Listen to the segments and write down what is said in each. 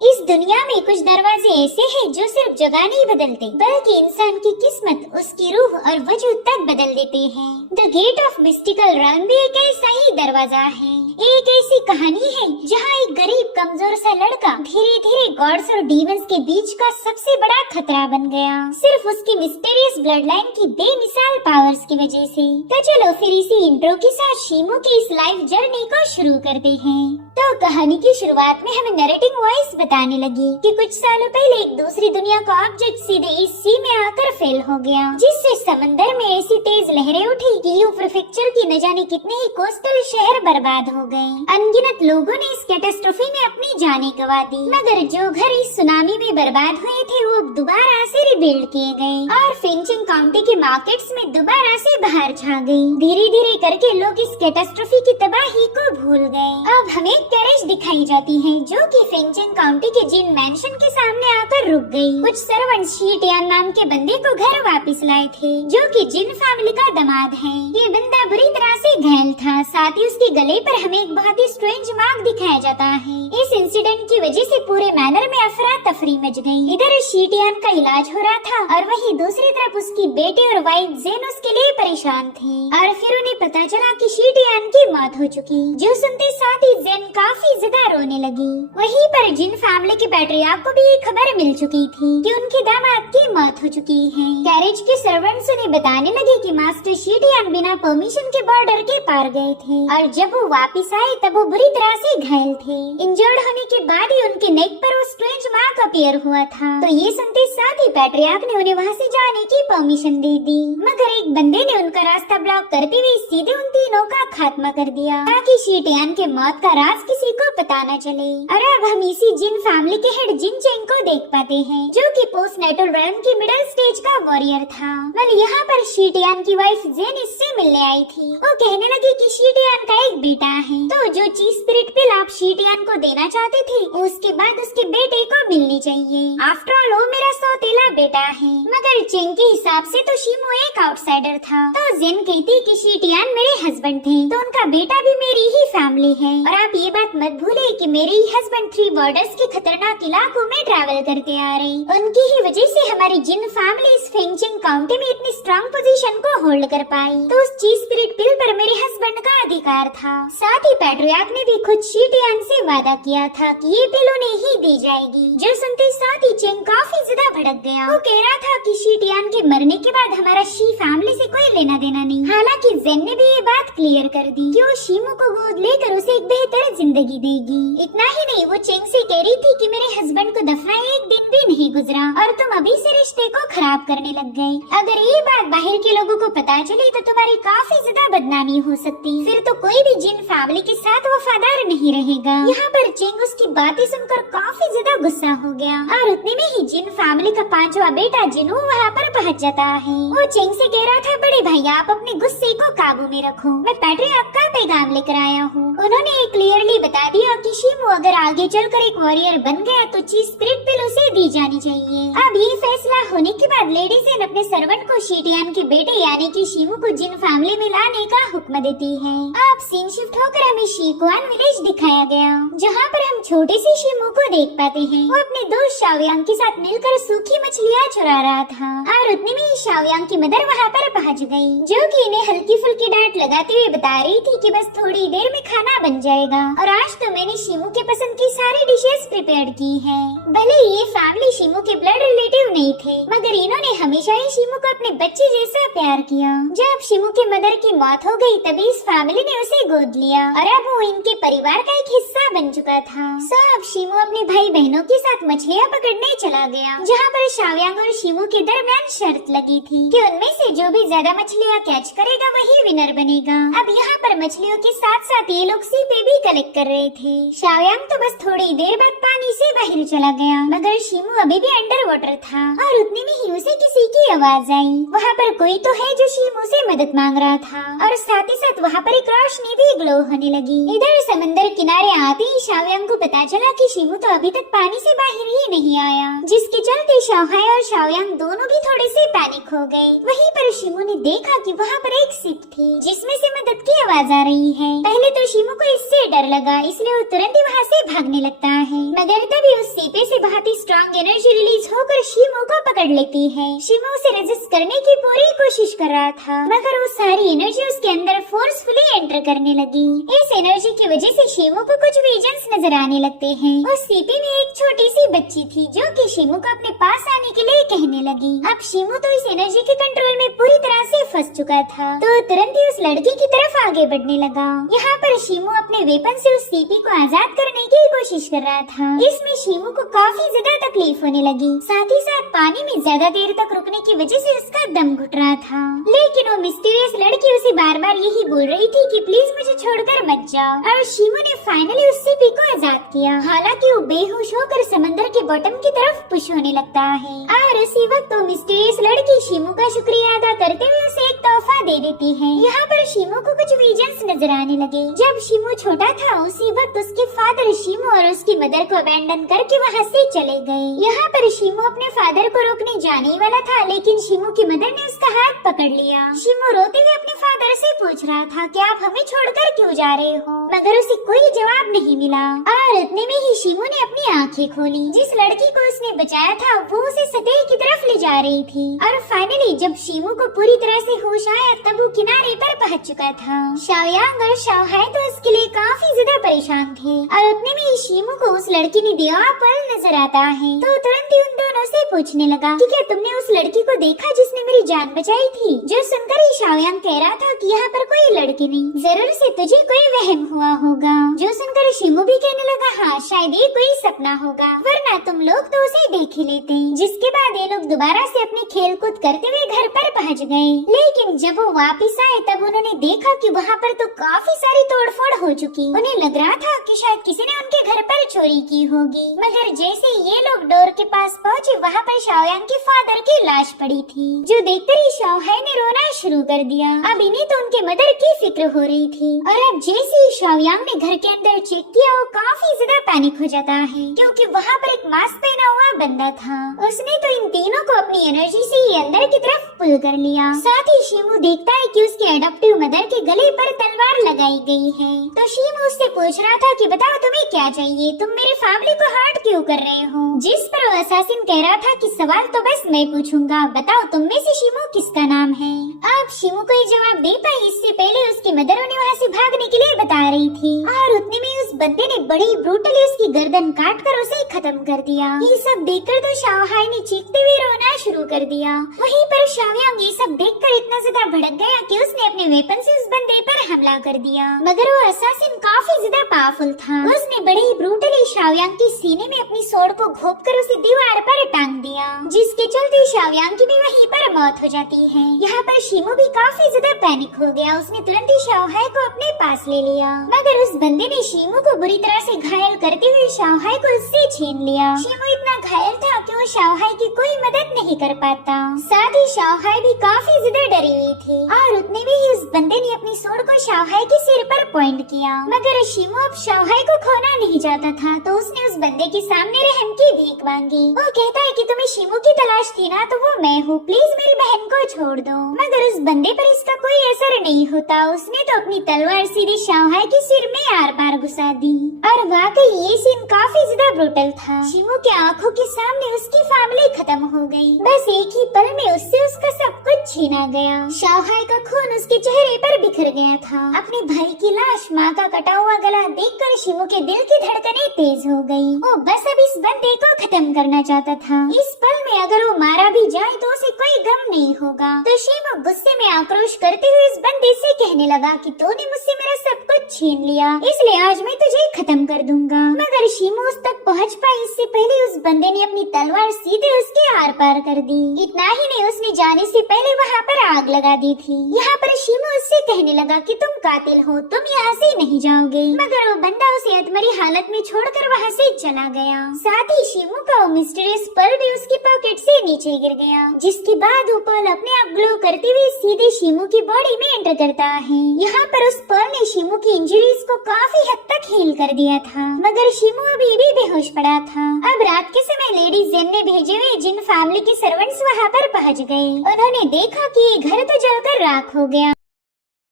इस दुनिया में कुछ दरवाजे ऐसे हैं जो सिर्फ जगह नहीं बदलते बल्कि इंसान की किस्मत, उसकी रूह और वजूद तक बदल देते हैं। The gate of mystical run भी एक ऐसा ही दरवाजा है। एक ऐसी कहानी है जहाँ एक गरीब कमजोर सा लड़का धीरे धीरे गॉड्स और डीमंस के बीच का सबसे बड़ा खतरा बन गया, सिर्फ उसकी मिस्टीरियस ब्लड लाइन की बेमिसाल पावर्स की वजह से। तो चलो फिर इसी इंट्रो के साथ शीमू की इस लाइफ जर्नी को शुरू करते हैं। तो कहानी की शुरुआत में हमें नरेटिंग वॉइस बताने लगी कि कुछ सालों पहले एक दूसरी दुनिया का ऑब्जेक्ट सीधे इस सी में आकर फेल हो गया, जिससे समंदर में ऐसी तेज लहरें उठी कि यू प्रीफेक्चर की न जाने कितने ही कोस्टल शहर बर्बाद हो गए। अनगिनत लोगों ने इस कैटास्ट्रोफी में अपनी जानें गंवा दी, मगर जो घर इस सुनामी में बर्बाद हुए थे वो दोबारा से रिबिल्ड किए गए और फिंचिंग काउंटी के मार्केट्स में दोबारा से बाहर छा गई। धीरे धीरे करके लोग इस कैटास्ट्रोफी की तबाही को भूल गए। अब हमें गैरेज दिखाई जाती है जो कि फिंचिंग काउंटी के जिन मैंशन के सामने आकर रुक गई। कुछ सर्वेंट्स शीटियान नाम के बंदे को घर वापस लाए थे, जो कि जिन फैमिली का दामाद है। ये बंदा बुरी तरह से घायल था, साथ ही उसके गले पर हमें एक बहुत ही स्ट्रेंज मार्क दिखाया जाता है। इस इंसिडेंट की वजह से पूरे मैनर में अफरा तफरी मच गई। इधर शीटियान का इलाज हो रहा था और वहीं दूसरी तरफ उसकी बेटे और वाइफ जेन उसके लिए परेशान थे। और फिर उन्हें पता चला कि शीटियान की मौत हो चुकी, जो सुनते साथ ही जेन काफी ज्यादा रोने लगी। वहीं पर जिन फैमिली के पैट्रियार्क को भी ये खबर मिल चुकी थी कि उनके दामाद की मौत हो चुकी है। गैरेज के सर्वेंट्स उन्हें बताने लगे कि मास्टर शीटियान बिना परमिशन के बॉर्डर के पार गए थे और जब वो वापस आए तब वो बुरी तरह से घायल थे। इंजर्ड होने के बाद ही उनके नेक पर वो स्ट्रेंज मार्क अपीयर हुआ था। तो ये सुनते साथ ही पैट्रियार्क ने उन्हें वहाँ से जाने की परमिशन दे दी, मगर एक बंदे ने उनका रास्ता ब्लॉक करते हुए सीधे उन तीनों का खात्मा कर दिया ताकि शीटियान के मौत का राज किसी को पता न चले। और अब हम इसी जिन फैमिली के हेड जिन चेंग को देख पाते हैं, जो कि पोस्ट नेटल रेल्म की मिडिल स्टेज का वॉरियर था। वेल यहाँ पर शीटियान की वाइफ जेन इससे मिलने आई थी। वो कहने लगी कि शीटियान का एक बेटा है, तो जो चीज स्पिरिट पिल आप शीटियान को देना चाहते थे उसके बाद उसके बेटे को मिलनी चाहिए। आफ्टर ऑल वो मेरा सौतेला बेटा है। मगर चेंग के हिसाब से तो शीमू एक आउटसाइडर था। तो जेन कहती कि शीटियान मेरे हस्बैंड थे, तो उनका बेटा भी मेरी ही फैमिली है। और आप ये बात मत भूले कि मेरे ही हस्बैंड 3 बॉर्डर्स के खतरनाक इलाकों में ट्रैवल करते आ रहे, उनकी ही वजह से हमारी जिन फैमिली इस फिंचिंग काउंटी में इतनी स्ट्रांग पोजीशन को होल्ड कर पाई। तो उस चीज स्पिरिट पिल पर मेरे हस्बैंड का अधिकार था। साथ ही पैट्रियार्क ने भी खुद शीटियान से वादा किया था कि ये पिल उन्हें ही दी जाएगी, जो सुनते साथ ही चेंग काफी ज्यादा भड़क गया। वो कह रहा था कि शीटियान के मरने के बाद हमारा शी फैमिली से कोई लेना देना नहीं। हालांकि जेन ने भी ये बात क्लियर कर दी कि वो शीमू को गोद लेकर उसे एक बेहतर जिंदगी देगी। इतना ही नहीं, वो चेंग से कह रही थी कि मेरे हस्बैंड को दफनाए एक दिन भी नहीं गुजरा और तुम अभी से रिश्ते को खराब करने लग गए। अगर ये बात बाहर के लोगों को पता चली तो तुम्हारी काफी ज्यादा बदनामी हो सकती, फिर तो कोई भी जिन फैमिली के साथ वफादार नहीं रहेगा। यहाँ पर चेंग उसकी बातें सुनकर काफी ज्यादा गुस्सा हो गया और उतने में ही जिन फैमिली का 5वां बेटा जिनू वहाँ पर पहुँच जाता है। वो चेंग से कह रहा था, बड़े भाई आप अपने गुस्से को काबू में रखो, मैं पैट्रियार्क का पैगाम लेकर आया हूँ। उन्होंने क्लियरली बता दिया कि शीमू अगर आगे चलकर एक वॉरियर बन गया तो चीज स्पिरिट पिल उसे दी जानी चाहिए। अब ये फैसला होने के बाद लेडी जेन अपने सर्वेंट को शीटियान के बेटे यानी कि शीमू को जिन फैमिली में लाने का हुक्म देती है। अब सीन शिफ्ट होकर हमें शीकुआन विलेज दिखाया गया, जहाँ पर हम छोटे से शीमू को देख पाते हैं। वो अपने दोस्त शाओयांग के साथ मिलकर सूखी मछलियाँ चुरा रहा था और उतने में ही शाओयांग की मदर वहाँ पर पहुँच गयी, जो कि इन्हें हल्की फुल्की डांट लगाते हुए बता रही थी कि बस थोड़ी देर में खाना बन जाएगा और आज तो मैंने शीमू के पसंद की सारी डिशेस प्रिपेयर की है। भले ये फैमिली शीमू के ब्लड रिलेटिव नहीं थे, मगर इन्होंने हमेशा ही शीमू को अपने बच्चे जैसा प्यार किया। जब शीमू के मदर की मौत हो गई तभी इस फैमिली ने उसे गोद लिया और अब वो इनके परिवार का एक हिस्सा बन चुका था। अब शीमू अपने भाई बहनों के साथ मछलियाँ पकड़ने चला गया, जहाँ पर शाओयांग और शीमू के दरमियान शर्त लगी थी कि उनमें से जो भी ज्यादा मछलियाँ कैच करेगा वही विनर बनेगा। अब यहाँ पर मछलियों के साथ साथ ये लोग सीपे भी कलेक्ट कर रहे थे। शाओयांग तो बस थोड़ी देर बाद पानी से बाहर चला गया, मगर शीमू अभी भी अंडर वाटर था और उतने में ही उसे किसी की आवाज आई। वहाँ पर कोई तो है जो शीमू से मदद मांग रहा था और साथ ही साथ वहाँ पर एक रोशनी भी ग्लो होने लगी। इधर समंदर किनारे आते ही शाओयांग को पता चला कि शीमू तो अभी तक पानी से बाहर ही नहीं आया, जिसके चलते शाओहाई और शाओयांग दोनों भी थोड़े से पैनिक हो गए। वहीं पर शीमू ने देखा कि वहाँ पर एक शिप थी जिसमें से मदद की आवाज आ रही है। पहले तो शीमू को इससे डर लगा, इसलिए वो तुरंत ही वहाँ से भागने लगता है, मगर तभी उस सीपे से बहुत ही स्ट्रॉन्ग एनर्जी रिलीज होकर शीमू को पकड़ लेती है। शीमू उसे रेजिस्ट करने की पूरी कोशिश कर रहा था, मगर वो सारी एनर्जी उसके अंदर फोर्सफुली एंटर करने लगी। इस एनर्जी की वजह से शीमू को कुछ विजन्स नजर आने लगते हैं। उस सीपे में एक छोटी सी बच्ची थी जो कि शीमू को अपने पास आने के लिए कहने लगी। अब शीमू तो इस एनर्जी के कंट्रोल में पूरी तरह से फंस चुका था, तो तुरंत ही उस लड़की की तरफ आगे बढ़ने लगा। यहाँ पर शीमू अपने वेपन से उस सीपी को आजाद करने की कोशिश कर रहा था। इसमें शीमू को काफी ज्यादा तकलीफ होने लगी, साथ ही साथ पानी में ज्यादा देर तक रुकने की वजह से उसका दम घुट रहा था। लेकिन वो मिस्टीरियस लड़की उसे बार बार यही बोल रही थी कि प्लीज मुझे छोड़कर मत जाओ, और शीमू ने फाइनली उस सीपी को आजाद किया। हालांकि वो बेहोश होकर समंदर के बॉटम की तरफ पुश होने लगता है और उसी वक्त वो मिस्टीरियस लड़की शीमू का शुक्रिया अदा करते हुए उसे एक तोहफा दे देती है। यहाँ पर शीमू को कुछ विजन्स नजर आने लगे। जब शीमू छोटा था उसी वक्त उसके फादर शीमू और उसकी मदर को अबैंडन करके वहाँ से चले गए। यहाँ पर शीमू अपने फादर को रोकने जाने वाला था, लेकिन शीमू की मदर ने उसका हाथ पकड़ लिया। शीमू रोते हुए अपने फादर से पूछ रहा था कि आप हमें छोड़कर क्यों जा रहे हो, मगर उसे कोई जवाब नहीं मिला। और उतने में ही शीमू ने अपनी आंखें खोली। जिस लड़की को उसने बचाया था वो उसे सतह की तरफ ले जा रही थी, और फाइनली जब शीमू को पूरी तरह से होश आया तब वो किनारे पर पहुंच चुका था। शाओयांग और शाओहाई तो उसके लिए काफी ज्यादा परेशान थे, और उतने में ही शीमू को उस लड़की ने दिया पल नजर आता है, तो तुरंत ही उन दोनों से पूछने लगा कि क्या तुमने उस लड़की को देखा जिसने मेरी जान बचाई थी। जो सुनकर ही शाओयांग कह रहा था कि यहाँ पर कोई लड़की नहीं, जरूर से तुझे कोई वहम हुआ होगा। जो सुनकर शीमू भी कहने लगा हाँ शायद ये कोई सपना होगा, वरना तुम लोग तो उसे देख ही लेते। जिसके बाद ये लोग दोबारा से अपनी खेल कूद करते हुए घर पर पहुँच गए। लेकिन जब वो वापिस आए तब उन्होंने देखा कि वहाँ पर तो काफी सारी तोड़फोड़ हो चुकी। उन्हें लग रहा था कि शायद किसी ने उनके घर पर चोरी की होगी, मगर जैसे ये लोग डोर के पास पहुँचे वहाँ पर शाओयांग के फादर की लाश पड़ी थी, जो देखकर ही शाओहाई ने रोना शुरू कर दिया। अब इन्हें तो उनके मदर की फिक्र हो रही थी, और अब जैसे ही शाओयांग ने घर के अंदर चेक किया वो काफी ज्यादा पैनिक हो जाता है, क्योंकि वहाँ पर एक मास्क पहना हुआ बंदा था। उसने तो इन तीनों को अपनी एनर्जी से ही अंदर की तरफ पुल कर लिया। साथ ही शीमू देखता है कि उसके अडॉप्टिव मदर के गले पर तलवार लगाई गई है, तो शीमू उससे पूछ रहा था कि बताओ तुम्हें क्या चाहिए, तुम मेरे फैमिली को हर्ट क्यों कर रहे हो। जिस पर वो असासिन कह रहा था कि सवाल तो बस मैं पूछूंगा, बताओ तुम में से शीमू किसका नाम है। अब शीमू को ये जवाब दे पाई इससे पहले उसकी मदर उन्हें वहाँ से भागने के लिए बता रही थी, और उतने में उस बंदे ने बड़ी ब्रूटली उसकी गर्दन काट कर उसे खत्म कर दिया। ये सब देखकर तो शाओहाई ने चीखते हुए रोना शुरू कर दिया। वहीं पर शाओयांग ये सब देखकर इतना ज्यादा भड़क गया कि उसने अपने वेपन से उस बंदे पर हमला कर दिया, मगर वो असासिन काफी ज्यादा पावरफुल था। उसने बड़ी ही ब्रूटली शाओयांग के सीने में अपनी सोड को घोंपकर उसे दीवार पर टांग दिया, जिसके चलते शाओयांग की भी वहीं पर मौत हो जाती है। यहाँ पर शीमू भी काफी ज्यादा पैनिक हो गया। उसने तुरंत ही शाओहाई को अपने पास ले लिया, मगर उस बंदे ने शीमू को बुरी तरह से घायल करते हुए शाओहाई को उससे छीन लिया। शीमू इतना घायल था कि वो शाओहाई की कोई मदद नहीं कर पाता। साथ ही शाओहाई भी काफी ज्यादा डरी हुई थी, और उतने में ही उस बंदे ने अपनी सोड को शाओहाई के सिर पर पॉइंट किया, मगर शीमू अब शाओहाई को खोना नहीं चाहता था, तो उसने उस बंदे के सामने रहम की भीख मांगी। वो कहता है कि तुम्हें शीमू की तलाश थी ना, तो वो मैं हूँ, प्लीज मेरी बहन को छोड़ दो। मगर उस बंदे पर इसका कोई असर नहीं होता। उसने तो अपनी तलवार सीधे शाओहाई के सिर में आर पार घुसा दी, और वाकई ये सीन काफी ज्यादा ब्रूटल था। शीमू के आंखों के सामने उसकी फैमिली खत्म हो गई। बस एक ही पल में उससे उसका सब कुछ छीना गया। शाओहाई का खून उसके चेहरे पर बिखर गया था। अपने भाई की लाश, माँ का कटा हुआ गला देखकर शीमू के दिल की धड़कनें तेज हो गई। वो बस अब इस बंदे को खत्म करना चाहता था। इस पल में अगर वो मारा भी जाए तो उसे कोई गम नहीं होगा। तो शीमू गुस्से में आक्रोश करते हुए इस बंदे से कहने लगा कि तूने मुझसे मेरा सब कुछ छीन लिया, इसलिए आज मैं तुझे खत्म कर दूंगा। मगर शीमू उस तक पहुंच पाई इससे पहले उस बंदे ने अपनी तलवार और सीधे उसके आर पार कर दी। इतना ही नहीं, उसने जाने से पहले वहाँ पर आग लगा दी थी। यहाँ पर शिमू उससे कहने लगा कि तुम कातिल हो, तुम यहाँ से नहीं जाओगे, मगर वो बंदा उसे अधमरी हालत में छोड़कर वहाँ से चला गया। साथ ही शिमू का वो मिस्टीरियस पर्ल भी उसकी पॉकेट से नीचे गिर गया, जिसके बाद वो पर्ल अपने आप ग्लो करते हुए सीधे शिमू की बॉडी में एंटर करता है। यहाँ पर उस पर्ल ने शिमू की इंजरीज को काफी हद तक हील कर दिया था, मगर शिमू अभी भी बेहोश पड़ा था। अब रात के समय लेडी जेन ने भेजे हुए जिन फैमिली के सर्वेंट्स वहाँ पर पहुँच गए। उन्होंने देखा कि ये घर तो जलकर राख हो गया।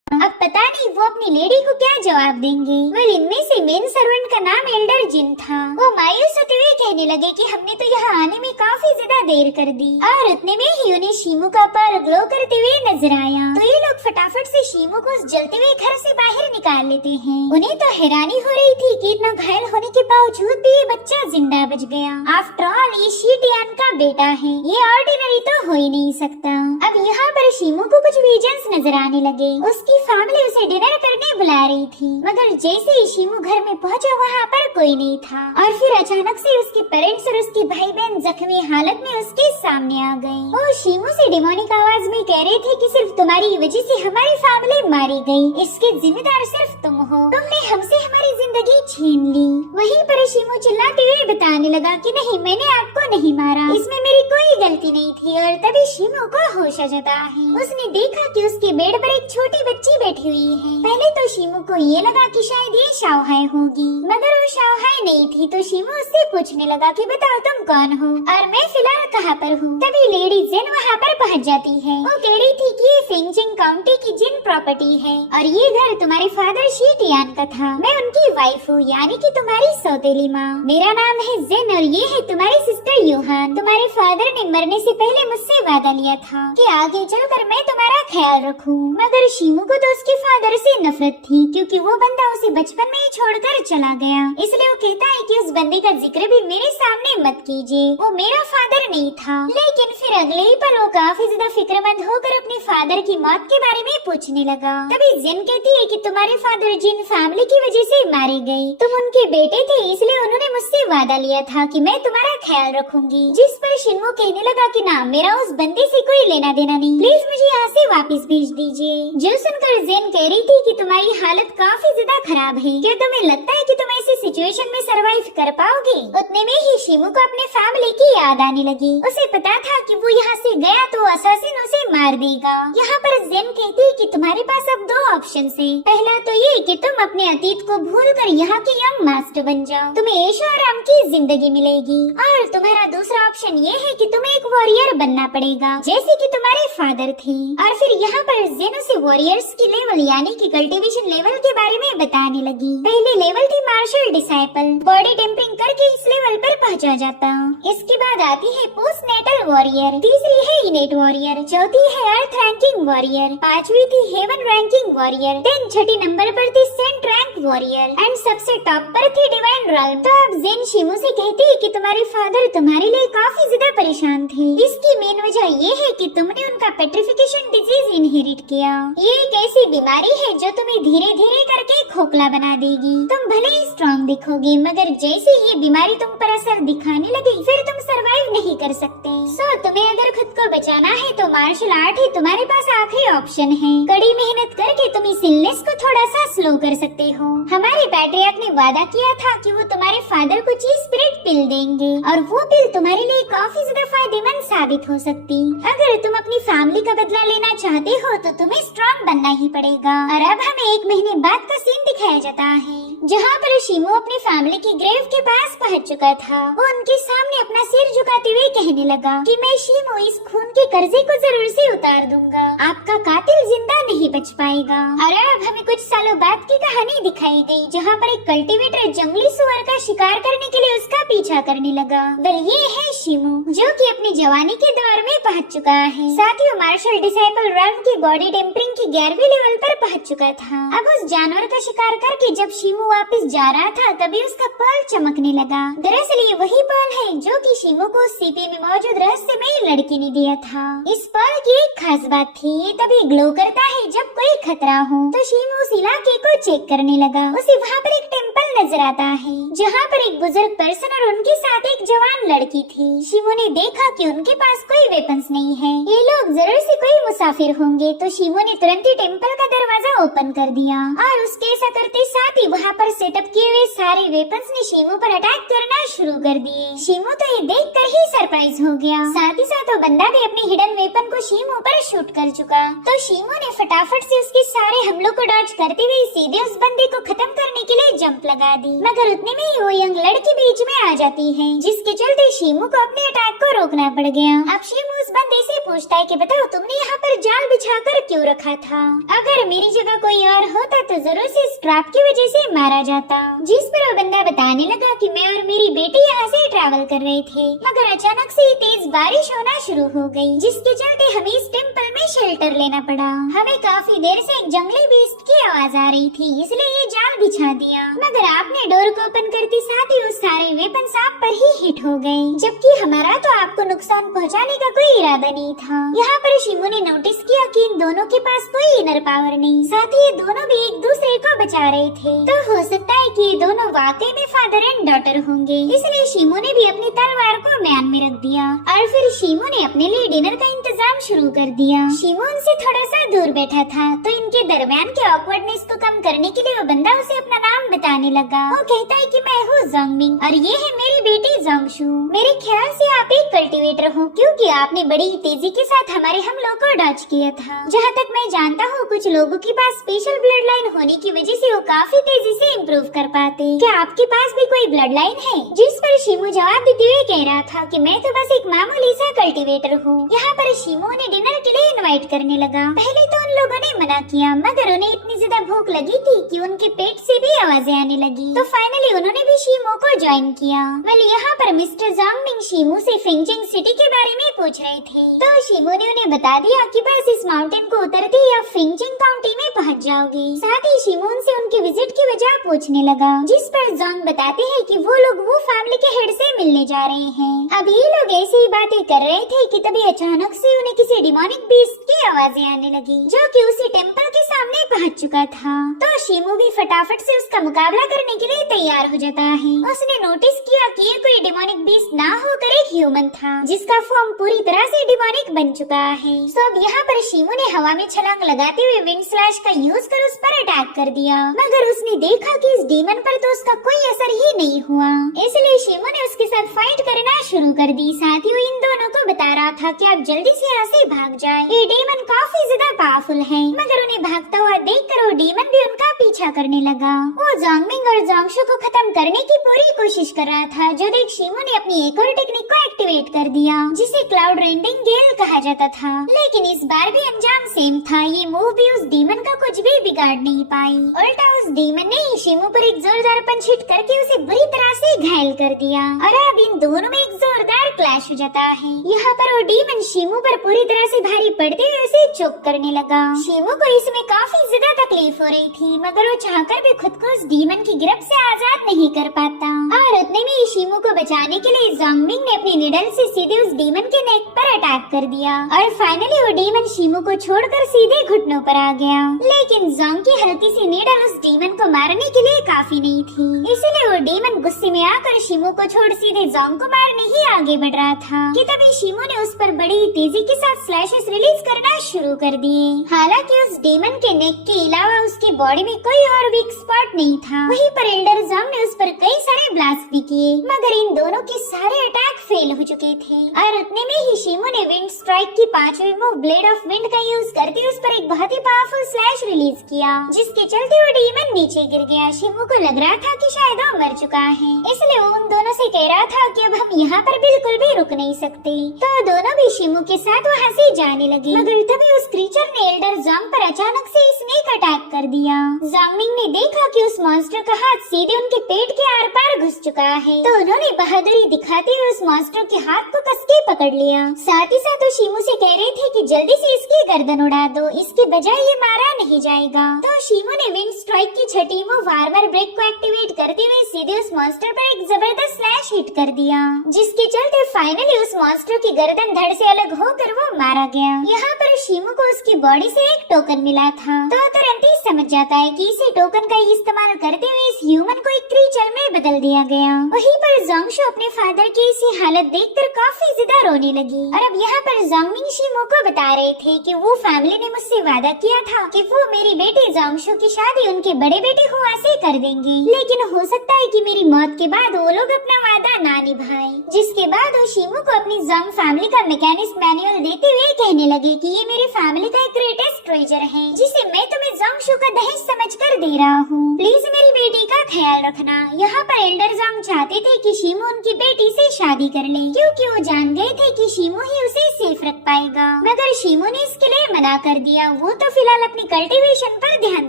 अब पता नहीं वो अपनी लेडी को क्या जवाब देंगे। वेल, इनमें से मेन सर्वेंट का नाम एल्डर जिन था। वो मायूस होते हुए कहने लगे कि हमने तो यहाँ आने में काफी ज्यादा देर कर दी, और उतने में ही उन्हें शिमू का पर्ल ग्लो करते हुए नजर आया। तो ये लोग फटाफट से शिमू को उस जलते हुए घर से बाहर निकाल लेते हैं। उन्हें तो हैरानी हो रही थी कि इतना घायल होने के बावजूद भी ये बच्चा जिंदा बच गया। आफ्टर ऑल ये शी टियान का बेटा है, ये ऑर्डिनरी तो हो ही नहीं सकता। अब यहाँ पर शिमू को कुछ विजन्स नजर आने लगे। उसकी फैमिली उसे डिनर करने बुला रही थी, मगर जैसे ही शिमू घर में पहुंचा वहाँ पर कोई नहीं था, और फिर अचानक से उसके पेरेंट्स और उसके भाई बहन जख्मी हालत में उसके सामने आ गए। वो शिमू से डिमोनिक आवाज में कह रहे थे कि सिर्फ तुम्हारी वजह से हमारी फैमिली मारी गई, इसके जिम्मेदार सिर्फ तुम हो, तुमने हमसे हमारी जिंदगी छीन ली। वहीं पर शिमू चिल्लाते हुए बताने लगा कि नहीं, मैंने आपको नहीं मारा, इसमें मेरी कोई गलती नहीं थी। और तभी शिमू को होश आ जाता है। उसने देखा कि उसके बेड पर एक छोटी बच्ची बैठी हुई है। पहले तो शिमू को ये लगा कि शायद ये शाओहाई होगी, मगर वो शाओहाई नहीं थी। तो शिमू उससे पूछने लगा कि बताओ तुम कौन हो और मैं फिलहाल कहाँ पर हूँ। तभी लेडी जेन वहाँ पर पहुँच जाती है। वो कह रही थी कि ये फिंचिंग काउंटी की जिन प्रॉपर्टी है और ये घर तुम्हारे फादर शी टियान का था। मैं उनकी वाइफ हूँ, यानी कि तुम्हारी सौतेली माँ। मेरा नाम है जेन और ये है तुम्हारी सिस्टर यूहान। तुम्हारे फादर ने मरने से पहले मुझसे वादा लिया था कि आगे चलकर मैं तुम्हारा ख्याल रखूँ, मगर शिमू को तो उसके फादर से नफरत थी, क्योंकि वो बंदा उसे बचपन में ही छोड़कर चला गया। इसलिए वो कहता है कि उस बंदे का जिक्र भी मेरे सामने मत कीजिए, वो मेरा फादर नहीं था। लेकिन फिर अगले ही पल वो काफी ज्यादा फिक्रमंद होकर अपने फादर की मौत के बारे में पूछने लगा। तभी जिन कहती है कि तुम्हारे फादर जिन फैमिली की वजह से मारे गए, तुम उनके बेटे थे, इसलिए उन्होंने मुझसे वादा लिया था कि मैं तुम्हारा ख्याल रखूंगी। जिस पर शिनमो कहने लगा कि ना, मेरा उस बंदे से कोई लेना देना नहीं, प्लीज मुझे यहाँ से वापस भेज दीजिए। जो सुनकर जेन कह रही थी कि तुम्हारी हालत काफी ज्यादा खराब है, क्या तुम्हें लगता है कि तुम ऐसी सिचुएशन में सरवाइव कर पाओगे? उतने में ही शिमू को अपने फैमिली की याद आने लगी। उसे पता था कि वो यहाँ से गया तो असैसिन उसे मार देगा। यहाँ पर जेन कहती है कि तुम्हारे पास अब दो ऑप्शन है। पहला तो ये कि तुम अपने अतीत को भूलकर यहाँ के यंग मास्टर बन जाओ, तुम्हें ऐशो आराम की जिंदगी मिलेगी। और तुम्हारा दूसरा ऑप्शन ये है कि तुम्हें एक वॉरियर बनना पड़ेगा, जैसे कि तुम्हारे फादर थे। और फिर यहाँ पर जेन उसे वॉरियर्स की लेवल यानी कि कल्टीवेशन लेवल के बारे में बताने लगी। पहले लेवल थी मार्शल डिसाइपल, बॉडी टेम्परिंग करके इस लेवल पर पहुँचा जाता। इसके बाद आती है पोस्ट नेटल वॉरियर, तीसरी है इनेट वॉरियर, चौथी है अर्थ रैंकिंग वॉरियर, पांचवी थी हेवन रैंकिंग वॉरियर, देन छठी नंबर पर थी सेंट रैंक वॉरियर एंड सबसे टॉप पर थी डिवाइन रॉयल। तो अब जेन शिमू से कहती है कि तुम्हारे फादर तुम्हारे लिए काफी ज्यादा परेशान थे। इसकी मेन वजह ये है कि तुमने उनका पेट्रिफिकेशन डिजीज इनहेरिट किया। ये एक ऐसी बीमारी है जो तुम्हें धीरे धीरे करके खोखला बना देगी। तुम भले ही स्ट्रॉन्ग दिखोगे, मगर जैसे ये बीमारी तुम पर असर दिखाने लगे फिर तुम सरवाइव नहीं कर सकते। सो तुम्हें अगर खुद को बचाना है तो मार्शल आर्ट ही तुम्हारे पास आखिरी ऑप्शन है। कड़ी मेहनत करके तुम इस इलनेस को थोड़ा सा स्लो कर सकते हो। हमारे पैट्रियार्क ने वादा किया था कि वो तुम्हारे फादर को चीज स्पिरिट पिल देंगे और वो पिल तुम्हारे लिए काफी ज्यादा फायदेमंद साबित हो सकती। अगर तुम अपनी फैमिली का बदला लेना चाहते हो तो तुम्हें स्ट्रॉन्ग बनना ही पड़ेगा। और अब हमें 1 महीने बाद का सीन दिखाया जाता है, जहाँ पर शिमू अपनी फैमिली की ग्रेव के पास पहुँच चुका था। वो उनके सामने अपना सिर झुकाते हुए कहने लगा कि मैं शिमू इस खून के कर्जे को जरूर से उतार दूंगा, आपका कातिल जिंदा नहीं बच पाएगा। और अब हमें कुछ सालों बाद की कहानी दिखाई गई, जहाँ पर एक कल्टीवेटर जंगली सुअर का शिकार करने के लिए उसका पीछा करने लगा। वेल, ये है शिमू जो कि अपनी जवानी के दौर में पहुँच चुका है। साथ ही मार्शल डिसाइपल रॉल्फ की बॉडी टेम्परिंग की 11वीं लेवल पर पहुँच चुका था। अब उस जानवर का शिकार करके जब शिमू वापस जा रहा था तभी उसका पर्ल चमकने लगा। दरअसल ये वही पर्ल है जो कि शिमू को सीपी में मौजूद रहस्यमयी लड़की ने दिया था। इस पर्ल की एक खास बात थी, ये तभी ग्लो करता है जब कोई खतरा हो। तो शिमू उस इलाके को चेक करने लगा। उसे वहाँ पर एक टेम्पल नजर आता है जहाँ पर एक बुजुर्ग पर्सन और उनके साथ एक जवान लड़की थी। शिमो ने देखा कि उनके पास कोई वेपन्स नहीं है। ये लोग जरूर से कोई मुसाफिर होंगे, तो शिमो ने तुरंत ही टेम्पल का दरवाजा ओपन कर दिया और उसके ऐसा करते साथ ही वहाँ पर सेटअप किए हुए सारे वेपन्स ने शिमो पर अटैक करना शुरू कर दिए। शिमो तो ये देख कर ही सरप्राइज हो गया। साथ ही साथ वो बंदा भी अपनी हिडन वेपन को शिमो पर शूट कर चुका। तो शिमो ने फटाफट से उसके सारे हमलों को डॉज करते हुए सीधे उस बंदे को खत्म करने के लिए जंप लगा दी, मगर उतने में ही वो यंग लड़की बीच में आ जाती है, जिसके चलते शिमो को अपने अटैक को रोकना पड़ गया। अब शिमो उस बंदे से पूछता है कि बताओ तुमने यहाँ पर जाल बिछाकर क्यों रखा था? अगर मेरी जगह कोई और होता तो जरूर से इस ट्रैप की वजह से मारा जाता। जिस पर वो बंदा बताने लगा कि मैं और मेरी बेटी यहाँ से ट्रैवल कर रहे थे, मगर अचानक से तेज बारिश होना शुरू हो गई, जिसके चलते हमें इस टेम्पल में शेल्टर लेना पड़ा। हमें काफी देर से एक जंगली बीस्ट की आवाज आ रही थी, इसलिए ये जाल बिछा दिया, मगर आपने डोर को ओपन करते साथ ही उस सारे वेपन्स आप पर ही हिट हो गए, जबकि हमारा तो आपको नुकसान पहुंचाने का कोई इरादा नहीं था। यहाँ पर शिमो ने नोटिस किया कि इन दोनों के पास कोई इनर पावर नहीं, साथ ही ये दोनों भी एक दूसरे को बचा रहे थे। तो हो सकता है कि ये दोनों वाकई में फादर एंड डॉटर होंगे, इसलिए शिमो ने भी अपनी तलवार को म्यान में रख दिया और फिर शिमो ने अपने लिए डिनर का इंतजाम शुरू कर दिया। शिमो उनसे थोड़ा सा दूर बैठा था, तो इनके दरमियान के ऑकवर्डनेस को कम करने के लिए वो बंदा उसे अपना नाम बताने लगा। वो कहता है कि मैं हूँ जोंगमिंग और ये है मेरी बेटी जोंगशू। मेरे ख्याल से आप एक कल्टीवेटर हो, क्योंकि आपने बड़ी तेजी के साथ हमारे हमलों को डॉज किया था। जहाँ तक मैं जानता हूँ कुछ लोगों के पास स्पेशल ब्लड लाइन होने की वजह से वो काफी तेजी से इम्प्रूव कर पाते। क्या आपके पास भी कोई ब्लड लाइन है? जिस पर शिमो जवाब देते हुए कह रहा था कि मैं तो बस एक मामूली सा कल्टीवेटर हूँ। यहाँ पर शिमो ने डिनर के लिए इनवाइट करने लगा। पहले तो उन लोगों ने मना किया, मगर उन्हें इतनी ज्यादा भूख लगी थी कि उनके पेट से भी आवाजें आने लगी, तो फाइनली उन्होंने भी शिमो को ज्वाइन किया। वेल यहाँ पर मिस्टर जोंगमिंग शिमो से फिंचिंग सिटी के बारे में पूछ रहे थे, तो शिमो ने उन्हें बता दिया कि बस इस माउंटेन को उतरते ही आप फिंचिंग काउंटी में पहुँच जाओगे। साथ ही शिमो उनसे उनकी विजिट की वजह पूछने लगा, जिस पर जोंग बताते हैं कि वो लोग वो फैमिली के हेड से मिलने जा रहे हैं। अब ये लोग ऐसी ही बातें कर रहे थे कि तभी अचानक से उन्हें किसी डिमोनिक बीस्ट की आवाजें आने लगी, जो कि उसी टेम्पल के सामने पहुंच चुका था। तो शिमो भी फटाफट से उसका मुकाबला करने के लिए तैयार हो जाता है। उसने नोटिस किया कि ये कोई डिमोनिक बीस्ट ना होकर एक ह्यूमन था, जिसका फॉर्म पूरी तरह से डिमोनिक बन चुका है। तो अब यहाँ पर शिमो ने हवा में छलांग लगाते हुए विंड स्लैश का यूज कर उस पर अटैक कर दिया, मगर उसने देखा कि इस डीमन पर तो उसका कोई असर ही नहीं हुआ, इसलिए शिमो ने उसके साथ फाइट करना शुरू कर दी। साथ ही वो इन दोनों को बता रहा था कि आप जल्दी से यहाँ से भाग जाएं। ये डीमन काफी ज्यादा पावरफुल है, मगर उन्हें भागता हुआ देखकर वो डीमन भी उनका पीछा करने लगा। वो जोंगमिंग और जोंगशू को खत्म करने की पूरी कोशिश कर रहा था, जो देख शिमो ने अपनी एक और टेक्निक को एक्टिवेट कर दिया, जिसे क्लाउड रेंडिंग गेल कहा जाता था। लेकिन इस बार भी अंजाम सेम था, ये मूव भी उस डीमन का कुछ भी बिगाड़ नहीं पाई। उल्टा उस डीमन ने ही शिमो पर एक जोरदार पंच हिट करके उसे बुरी तरह से घायल कर दिया और अब इन दोनों में एक जोरदार क्लैश हो जाता है। यहाँ पर वो डीमन शिमो पर पूरी तरह से भारी पड़ते हुए उसे चोक करने लगा। शिमो को इसमें काफी ज्यादा तकलीफ हो रही थी, मगर वो चाहकर भी खुद को उस डीमन की गिरफ्त से आजाद नहीं कर पाता। और उतने में शिमो को बचाने के लिए जोंगमिंग ने अपनी निडल से सीधे उस डीमन के नेक पर अटैक कर दिया और फाइनली वो डीमन शिमो को छोड़कर सीधे घुटनों पर आ गया। लेकिन जोंग की हल्की सी निडल उस डीमन को मारने के लिए काफी नहीं थी, इसलिए वो डीमन गुस्से में आकर शिमो को छोड़ सीधे जोंग को मारने ही आगे बढ़ रहा था कि तभी शिमो ने उस पर बड़ी तेजी के साथ स्लैशेस रिलीज करना शुरू कर दिए। हालांकि उस डीमन के नेक के अलावा उसकी बॉडी में कोई और वीक स्पॉट नहीं था। वहीं पर एल्डर जोंग ने उस पर कई सारे ब्लास्ट भी किए, मगर इन दोनों के सारे अटैक फेल हो चुके थे और उतने में ही शिमो ने विंड स्ट्राइक की 5वीं मूव ब्लेड ऑफ विंड का यूज करके उस पर एक बहुत ही पावरफुल स्लैश रिलीज किया, जिसके चलते वो डीमन नीचे गिर गया। शिमो को लग रहा था कि शायद वो मर चुका है, इसलिए वो उन दोनों से कह रहा था कि अब हम यहाँ पर बिल्कुल भी रुक नहीं सकते। तो दोनों भी शिमो के साथ वहाँ से जाने लगे, मगर तभी उस क्रीचर ने एल्डर जोंग पर अचानक से स्नेक अटैक कर दिया। जोंगमिंग ने देखा कि उस मॉन्स्टर का हाथ सीधे उनके पेट के आर पार घुस चुका है, तो उन्होंने बहादुरी दिखाते हुए उस मॉन्स्टर के हाथ को कस के पकड़ लिया। साथ ही साथ वो शिमो से कह रहे थे कि जल्दी से इसकी गर्दन उड़ा दो, इसके बजाय ये मारा नहीं जाएगा। तो शिमो ने विंड स्ट्राइक की 6ठी मूव वार्मर ब्रेक को एक्टिवेट करते हुए सीधे उस मॉन्स्टर पर एक जबरदस्त स्लैश हिट कर दिया, जिसके चलते फाइनली उस मॉन्स्टर की गर्दन धड़ से अलग होकर वो मारा गया। यहाँ पर शिमू को उसकी बॉडी से एक टोकन मिला था, तो तुरंत ही समझ जाता है कि इसी टोकन का इस्तेमाल करते हुए इस ह्यूमन को एक क्रीचर में बदल दिया गया। वहीं पर जोंगशू अपने फादर की इसी हालत देखकर काफी ज्यादा रोने लगी। और अब यहाँ पर जोंगमिंग शिमू को बता रहे थे कि वो फैमिली ने मुझसे वादा किया था कि वो मेरी बेटी जोंगशू की शादी उनके बड़े बेटे हुआ से कर देंगे, लेकिन हो सकता है कि मेरी मौत के बाद वो लोग अपना वादा ना निभाए। जिसके बाद वो शिमू को अपनी जोंग फैमिली का मैकेनिज्म मैनुअल देते हुए कहने लगे कि ये मेरी फैमिली का एक ग्रेटेस्ट ट्रेजर है, जिसे मैं तुम्हें जोंगशू का दहेज समझकर दे रहा हूँ। प्लीज मेरी बेटी का ख्याल रखना। यहाँ पर एल्डर जोंग चाहते थे कि शिमू उनकी बेटी से शादी कर ले, क्योंकि वो जान गए थे कि शिमू ही उसे सेफ रख पाएगा। मगर शिमू ने इसके लिए मना कर दिया। वो तो फिलहाल अपनी कल्टीवेशन पर ध्यान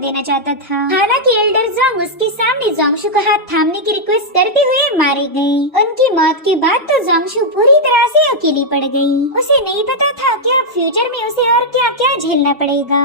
देना चाहता था। हालांकि एल्डर जोंग उसके सामने जोंगशू का हाथ थामने की रिक्वेस्ट करते हुए मारे गए। उनकी मौत के बाद तो जोंगशू पूरी तरह से अकेली पड़ गई। उसे नहीं पता था कि अब फ्यूचर में उसे और क्या क्या झेलना पड़ेगा।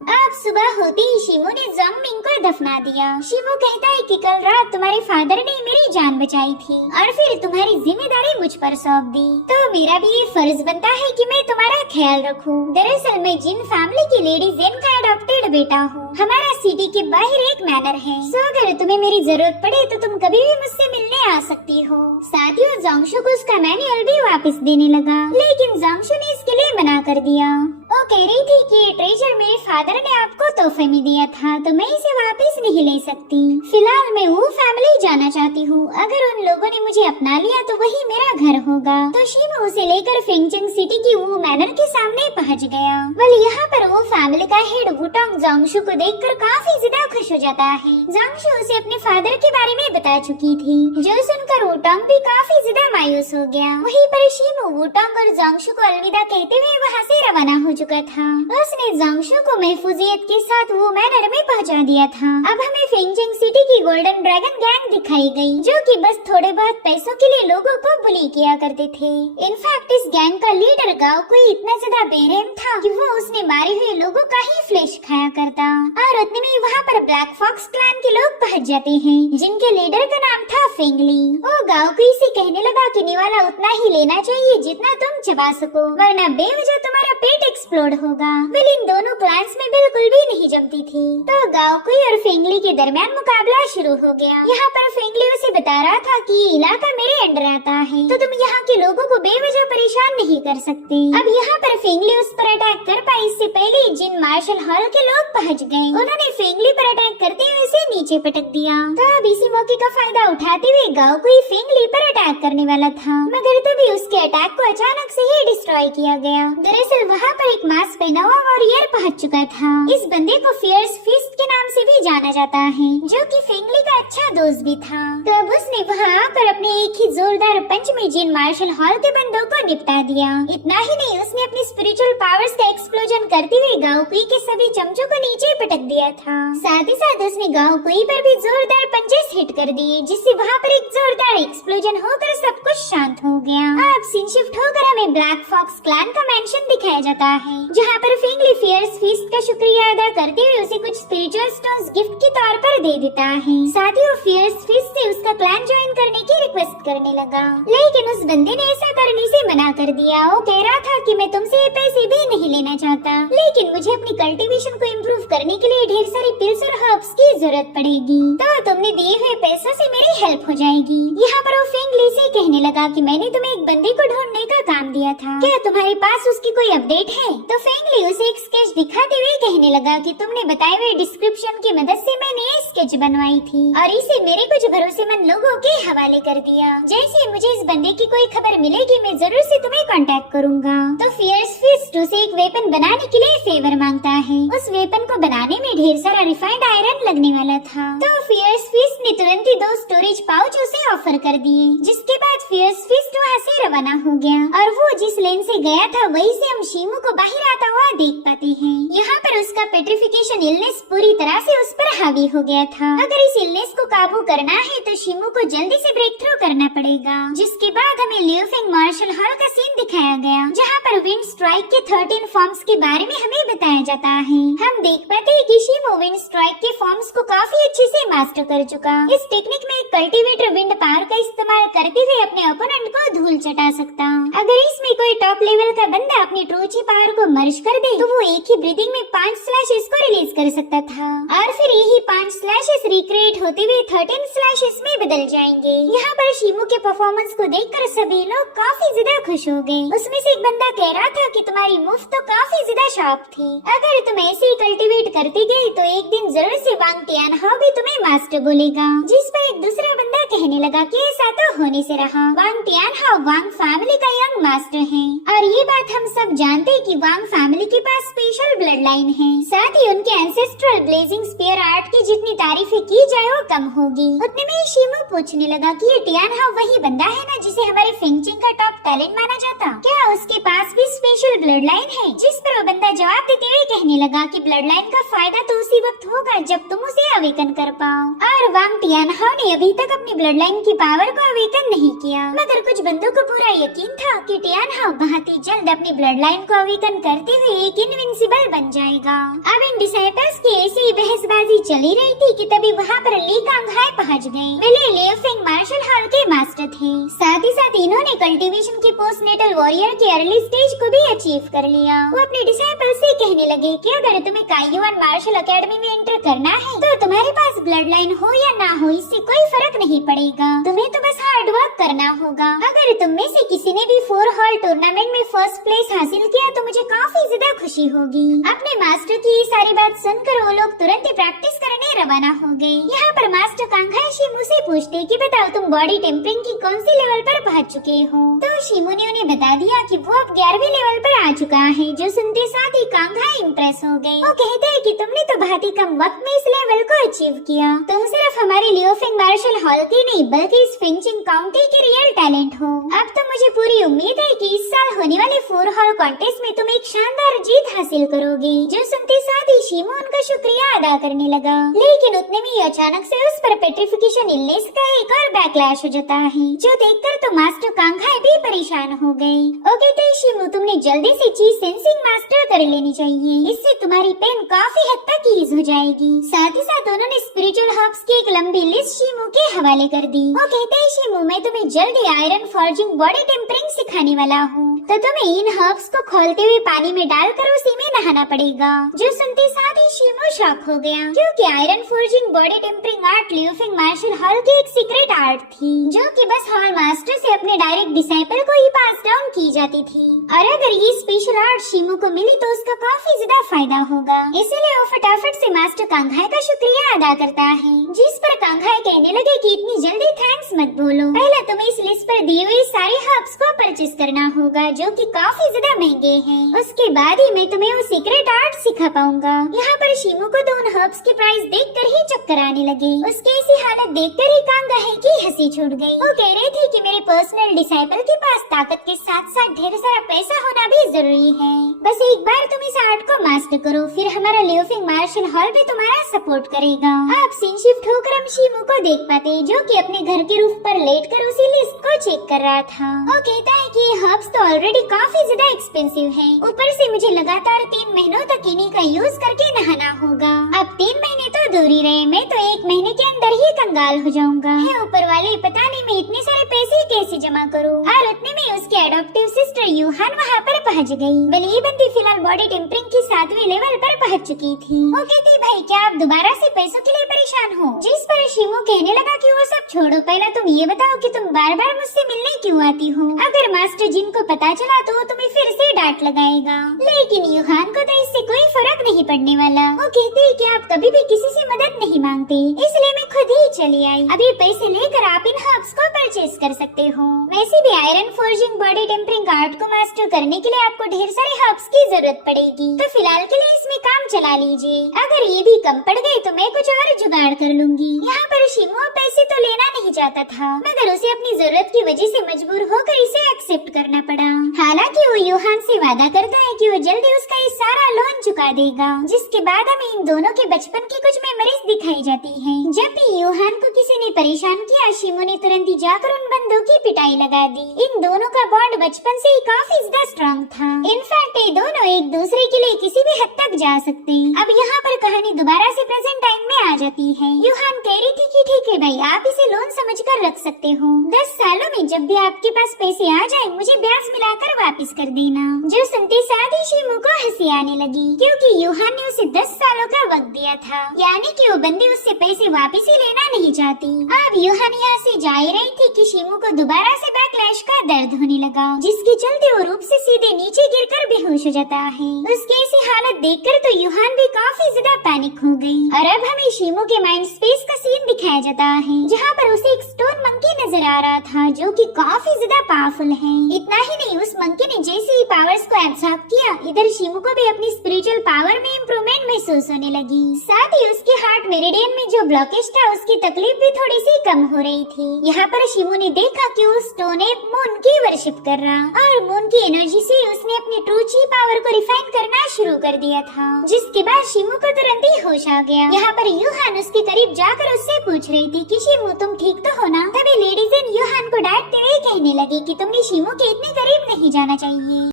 अब सुबह होते ही शिमू ने जोंगमिंग को दफना दिया। शिमू कहता है कि कल रात तुम्हारे फादर ने मेरी जान बचाई थी और फिर तुम्हारी जिम्मेदारी मुझ पर सौंप दी, तो मेरा भी ये फर्ज बनता है कि मैं तुम्हारा ख्याल रखूं। दरअसल मैं जिन फैमिली की लेडी जेन का अडॉप्टेड बेटा हूँ। हमारा सिटी के बाहर एक मैनर है, सो अगर तुम्हें मेरी जरूरत पड़े तो तुम कभी भी मुझसे मिलने आ सकती हो। साथ ही जोंगशू को उसका मैनुअल भी वापस देने लगा, लेकिन जोंगशू ने इसके लिए मना कर दिया। वो कह रही थी कि ये ट्रेजर मेरे फादर ने आपको तोहफे में दिया था, तो मैं इसे वापस नहीं ले सकती। फिलहाल मैं वो फैमिली जाना चाहती हूँ। अगर उन लोगों ने मुझे अपना लिया तो वही मेरा घर होगा। तो शिमू उसे लेकर फेंगचेंग सिटी की वो मैनर के सामने पहुँच गया। वल यहाँ पर वो फैमिली का हेड वुटोंग जोंगशू को देखकर काफी ज्यादा खुश हो जाता है। जोंगशू उसे अपने फादर के बारे में बता चुकी थी, जो सुनकर वुटोंग भी काफी ज्यादा मायूस हो गया। वहीं पर शिमू वुटोंग और जोंगशू को अलविदा कहते हुए वहाँ से रवाना हो चुका था। उसने जोंगशू को महफूजियत के साथ वो मैनर में पहुंचा दिया था। अब हमें फेंगचेंग सिटी की गोल्डन ड्रैगन गैंग दिखाई गई, जो कि बस थोड़े बहुत पैसों के लिए लोगों को बुली किया करते थे। इनफैक्ट इस गैंग का लीडर गाओ कोई इतना ज्यादा बेरहम था कि वो उसने मारे हुए लोगों का ही फ्लेश खाया करता। और उतने में वहाँ पर ब्लैक फॉक्स क्लैन के लोग पहुँच जाते हैं, जिनके लीडर का नाम था फेंगली। वो गाओ को इसे कहने लगा कि निवाला उतना ही लेना चाहिए जितना तुम चबा सको, वरना बेवजह तुम्हारा पेट एक्सप्लोड होगा। वेल इन दोनों क्लैंस में बिल्कुल भी नहीं जमती थी, तो गाओकुई और फेंगली के दरमियान मुकाबला शुरू हो गया। यहाँ पर फेंगली उसे बता रहा था कि ये इलाका मेरे अंडर आता है, तो तुम यहाँ के लोगों को बेवजह परेशान नहीं कर सकते। अब यहाँ पर फेंगली उस पर अटैक कर पाई इससे पहले जिन मार्शल हॉल के लोग पहुँच गए। उन्होंने फेंगली पर अटैक करते हुए उसे नीचे पटक दिया। तो अब इसी मौके का फायदा उठाते हुए गाओकुई फेंगली पर अटैक करने वाला था, मगर तभी उसके अटैक को अचानक से ही डिस्ट्रॉय किया गया। दरअसल वहाँ पर एक मास्क पहना हुआ वॉरियर पहुँच चुका था। इस बंदे को फियर्स फिस्ट के नाम से भी जाना जाता है, जो कि फेंगली का अच्छा दोस्त भी था। तो अब उसने वहाँ आकर अपने एक ही जोरदार पंच में जिन मार्शल हॉल के बंदों को निपटा दिया। इतना ही नहीं, उसने अपनी स्पिरिचुअल पावर्स का एक्सप्लोजन करते हुए गाओकुई के सभी चमचों को नीचे पटक दिया था। साथ ही साथ उसने गाओकुई पर भी जोरदार पंचेस हिट कर दिए, जिससे वहाँ पर एक जोरदार एक्सप्लोजन होकर सब कुछ शांत हो गया। अब सीन शिफ्ट होकर हमें ब्लैक फॉक्स क्लैन का मेंशन दिखाया जाता है, जहाँ पर फेंगली फियर्स फिस्ट का शुक्रिया अदा करते हुए उसे कुछ स्पिरिचुअल स्टोन्स गिफ्ट के तौर पर दे देता है। साथ ही वो फियर्स फिस्ट से उसका क्लैन ज्वाइन करने की रिक्वेस्ट करने लगा, लेकिन उस बंदे ने ऐसा करने से मना कर दिया। वो कह रहा था कि मैं तुमसे ये पैसे भी नहीं लेना चाहता, लेकिन मुझे अपनी कल्टीवेशन को इम्प्रूव करने के लिए ढेर सारी पिल्स और हर्ब्स की जरूरत पड़ेगी, तो तुमने दिए हुए पैसों से मेरी हेल्प हो जाएगी। यहाँ पर वो फेंगली से कहने लगा कि मैंने तुम्हें एक बंदे को ढूंढने का काम दिया था, क्या तुम्हारे पास उसकी कोई अपडेट है? तो फेंगली उसे एक स्केच दिखाते हुए कहने लगा कि तुमने बताए हुए डिस्क्रिप्शन की मदद से मैंने ये स्केच बनवाई थी और इसे मेरे कुछ भरोसेमंद लोगों के हवाले कर दिया। जैसे मुझे इस बंदे की कोई खबर मिलेगी मैं जरूर से तुम्हें कांटेक्ट करूंगा। तो फियर्स फिस्ट उसे एक वेपन बनाने के लिए फेवर मांगता है। उस वेपन को बनाने में ढेर सारा रिफाइंड आयरन लगने वाला था, तो फियर्स फिस्ट ने तुरंत ही 2 स्टोरेज पाउच उसे ऑफर कर दिए, जिसके बाद फियर्स फिस्ट वहाँ से रवाना हो गया। और वो जिस लेन से गया था वही से हम शिमू को बाहर आता हुआ देख पाते हैं। यहाँ पर उसका पेट्रिफिकेशन इलनेस पूरी तरह से उस पर हावी हो गया था। अगर इस इलनेस को काबू करना है तो शिमू को जल्दी से ब्रेक थ्रू करना पड़ेगा। जिसके बाद हमें लियोफिंग मार्शल हॉल का सीन दिखाया गया, जहाँ पर विंड स्ट्राइक के 13 फॉर्म्स के बारे में हमें बताया जाता है। हम देख पाते हैं कि शिमू विंड स्ट्राइक के फॉर्म्स को काफी अच्छे से मास्टर कर चुका। इस टेक्निक में एक कल्टीवेटर विंड पावर का इस्तेमाल करते हुए अपने ओपोनेंट को धूल चटा सकता। अगर इसमें कोई टॉप लेवल का बंदा अपनी ट्रोची पावर को मर्ज कर दे तो वो एक ही ब्रीदिंग में 5 स्लैशेस को रिलीज कर सकता था और फिर यही 5 स्लैशेस रिक्रिएट होते हुए 13 स्लैशेस में बदल जाएंगे। यहाँ पर शीमू के परफॉर्मेंस को देखकर सभी लोग काफी ज्यादा खुश हो गए। उसमें से एक बंदा कह रहा था कि तुम्हारी मूव तो काफी ज्यादा शार्प थी, अगर तुम ऐसे ही कल्टीवेट करते गए तो एक दिन जरूर से वांग टियानहाओ भी तुम्हें मास्टर बोलेगा। जिस पर एक दूसरा बंदा कहने लगा कि ऐसा तो होने से रहा, वांग टियानहाओ वांग फैमिली का यंग मास्टर है और ये बात हम सब जानते हैं कि वांग फैमिली के पास स्पेशल ब्लड लाइन है। साथ ही उनके एंसेस्ट्रल ब्लेजिंग स्पीयर आर्ट की जितनी तारीफें की जाए वो कम होगी। उतने में शीमू पूछने लगा कि ये टियानहाओ वही बंदा है ना जिसे हमारे फेंगचिंग का टॉप टैलेंट माना जाता, क्या उसके पास भी स्पेशल ब्लड लाइन है? जिस पर वो बंदा जवाब देते हुए कहने लगा कि ब्लड लाइन का फायदा तो उसी वक्त होगा जब तुम उसे अवेकन कर पाओ और वांग टियानहाओ ने अभी तक अपनी ब्लड लाइन की पावर को अवेकन नहीं किया, मगर कुछ बंदों को पूरा यकीन था कि टियानहाओ बहुत ही जल्द अपनी ब्लड लाइन को अवेकन करते हुए एक इनविंसिबल बन जाएगा। अब इन डिसाइपल्स की ऐसी ही बहसबाजी चली रही थी कि तभी वहाँ पर ली कांगहाई पहुँच गए। वे लियोफेंग मार्शल हॉल के मास्टर थे। साथ ही साथ इन्होंने कल्टीवेशन के पोस्टनेटल वॉरियर के अर्ली स्टेज को भी अचीव कर लिया। वो अपने डिसाइपल से कहने लगे कि अगर तुम्हें काइयुआन मार्शल एकेडमी में एंटर करना है तो तुम्हारे पास ब्लड लाइन हो या ना हो इससे कोई फर्क नहीं पड़ेगा, तुम्हें तो बस हार्ड वर्क करना होगा। अगर तुम में से किसी ने भी 4 हॉल टूर्नामेंट में फर्स्ट प्लेस हासिल किया तो मुझे काफी ज्यादा खुशी होगी। अपने मास्टर की ये सारी बात सुनकर वो लोग तुरंत ही प्रैक्टिस करने रवाना हो गए। यहाँ पर मास्टर कांगहाई शीमू से पूछते कि बताओ तुम बॉडी टेम्परिंग की कौन सी लेवल पर पहुँच चुके हो? तो शीमू ने उन्हें बता दिया कि वो अब 11वीं लेवल पर आ चुका है, जो सुनते साथ ही कांगहाई इम्प्रेस हो गए। वो कहते हैं कि तुमने तो बहुत ही कम वक्त में इस लेवल को अचीव किया, तुम सिर्फ हमारे लियोफेंग मार्शल हॉल के नहीं बल्कि इस फेंगचिंग काउंटी के रियल टैलेंट हो। अब तो मुझे पूरी उम्मीद है कि इस साल होने वाले 4 हॉल कॉन्टेस्ट में तुम एक शानदार जीत हासिल करोगे। जो सुनते साथ ही शीमू उनका शुक्रिया अदा करने लगा, लेकिन उतने में अचानक से उस पर पेट्रिफिकेशन इलनेस का एक और बैकलैश हो जाता है, जो देखकर तो मास्टर कांगहाई भी परेशान हो गए। ओके तो शीमू तुमने जल्दी से चीज सेंसिंग मास्टर कर लेनी चाहिए, इससे तुम्हारी पेन काफी हद तक ईज हो जाएगी। साथ ही साथ उन्होंने स्पिरिचुअल हर्ब्स की एक लंबी लिस्ट शीमू के हवाले कर दी। वो कहते हैं शीमू मैं तुम्हें जल्दी आयरन फॉर्जिंग बॉडी टेम्परिंग सिखाने वाला हूँ, तो तुम्हें इन हर्ब्स को खोलते हुए पानी में डालकर उसी में नहाना पड़ेगा। जो सुनते साथ ही शीमू शॉक हो गया, क्योंकि iron forging body tempering art Leofeng martial hall की एक सीक्रेट आर्ट थी, जो कि बस हॉल मास्टर से अपने डायरेक्ट डिसाइपल को ही पास डाउन की जाती थी। और अगर ये स्पेशल आर्ट शीमू को मिली तो उसका काफी ज्यादा फायदा होगा, इसीलिए वो फटाफट से मास्टर कांगहाई का शुक्रिया अदा करता है। जिस पर कांगहाई कहने लगे कि इतनी जल्दी थैंक्स मत बोलो, पहले तुम्हें इस लिस्ट पर दिए हुए सारे हर्ब्स को परचेस करना होगा जो कि काफी ज्यादा महंगे हैं, उसके बाद ही मैं तुम्हें वो सीक्रेट आर्ट सिखा पाऊंगा। यहाँ पर शीमू को तो उन हर्ब्स के प्राइस देखकर ही चक्कर आने लगे। उसकी ऐसी हालत देखकर ही कांगहाई की हंसी छूट गई। वो कह रहे थे कि मेरे पर्सनल डिसाइपल के पास ताकत के साथ साथ ढेर सारा पैसा होना भी जरूरी है, बस एक बार तुम इस आर्ट को मास्टर करो, फिर हमारा लियोफेंग मार्शल हॉल भी तुम्हारा सपोर्ट करेगा। आप सीन शिफ्ट होकर हम शीमू को देख पाते जो कि अपने घर के रूफ पर लेटकर उसी लिस्ट को चेक कर रहा था। वो कहता है कि ये हर्ब्स तो ऑलरेडी काफी ज्यादा एक्सपेंसिव है, ऊपर से मुझे लगातार 3 महीनों तक इन्हीं का यूज करके नहाना होगा। अब 3 महीने तो दूर ही रहे, मैं तो 1 महीने के अंदर ही कंगाल हो जाऊंगा। है ऊपर वाले पता नहीं मैं इतने सारे पैसे कैसे जमा करूँ। और उतने में उसके एडॉप्टिव सिस्टर यूहान वहाँ पर पहुँच गयी। भले ये बंदी फिलहाल बॉडी टेम्परिंग की 7वीं लेवल पर पहुँच चुकी थी। वो कहती भाई क्या आप दोबारा से पैसों के लिए परेशान हो? जिस पर शीमू कहने लगा कि वो सब छोड़ो, पहले तुम ये बताओ कि तुम बार बार मुझसे मिलने क्यों आती हो? अगर मास्टर जिन को पता चला तो वो तुम्हें फिर से डांट लगाएगा, लेकिन यूहान को तो इससे कोई फर्क नहीं पड़ने वाला। वो कहते हैं कि आप कभी भी किसी से मदद नहीं मांगते, इसलिए मैं खुद ही चली आई। अभी पैसे लेकर आप इन हर्ब्स को परचेस कर सकते हो। वैसे भी iron forging body tempering art को मास्टर करने के लिए आपको ढेर सारे हर्ब्स की जरूरत पड़ेगी, तो फिलहाल के लिए इसमें काम चला लीजिए। अगर ये भी कम पड़ गए तो मैं कुछ और जुगाड़ कर लूंगी। यहाँ पर शीमू पैसे तो लेना नहीं चाहता था, मगर उसे अपनी जरूरत की वजह से मजबूर होकर इसे एक्सेप्ट करना पड़ा। हालांकि वो यूहान से वादा करता है कि वो जल्दी उसका ये सारा लोन चुका देगा, जिसके बाद हमें इन दोनों के बचपन की कुछ सचमुच में मरीज दिखाई जाती है। जब भी यूहान को किसी ने परेशान किया, शिमो ने तुरंत ही जाकर उन बंदों की पिटाई लगा दी। इन दोनों का बॉन्ड बचपन से ही काफी ज्यादा स्ट्रॉन्ग था। इनफैक्ट ये दोनों एक दूसरे के लिए किसी भी हद तक जा सकते। अब यहाँ पर कहानी दोबारा से प्रेजेंट टाइम में आ जाती है। यूहान कह रही थी कि ठीक है भाई, आप इसे लोन समझकर रख सकते हो। 10 सालों में जब भी आपके पास पैसे आ जाए मुझे ब्याज मिलाकर वापस कर देना। जो सुनते साथ ही शिमो को हंसी आने लगी, क्योंकि यूहान ने उसे 10 सालों का वक्त दिया था, यानी कि वो बंदी उससे पैसे वापस ही लेना नहीं चाहती। अब यूहान यहाँ से जा ही रही थी कि शिमो को दोबारा से बैकलैश का दर्द होने लगा, जिसके चलते वो रूप से सीधे नीचे गिरकर बेहोश हो जाता है। उसकी ऐसी हालत देखकर तो यूहान भी काफी ज्यादा पैनिक हो गई। और अब हमें शिमो के माइंड स्पेस का सीन दिखाया जाता है, जहाँ पर उसे एक स्टोन मंकी नजर आ रहा था जो कि काफी ज्यादा पावरफुल है। इतना ही नहीं, उस मंकी ने जैसे ही पावर्स को एब्सॉर्ब किया, इधर शिमो को भी अपनी स्पिरिचुअल पावर में इम्प्रूवमेंट महसूस होने लगी। साथ ही उसके हार्ट मेरिडियन में जो ब्लॉकेज था उसकी तकलीफ भी थोड़ी सी कम हो रही थी। यहाँ पर शिमो ने देखा कि वो स्टोन एप मून की वर्शिप कर रहा और मून की एनर्जी से उसने अपनी ट्रू ची पावर को रिफाइन करना शुरू कर दिया था, जिसके बाद शिमो को तुरंत ही होश आ गया। यहाँ पर यूहान उसके करीब जाकर उससे पूछ रही थी कि शिमो तुम ठीक तो हो ना? तभी लेडीज यूहान को डांटते हुए कहने लगे कि तुमने शिमो के इतने करीब नहीं जाना चाहिए।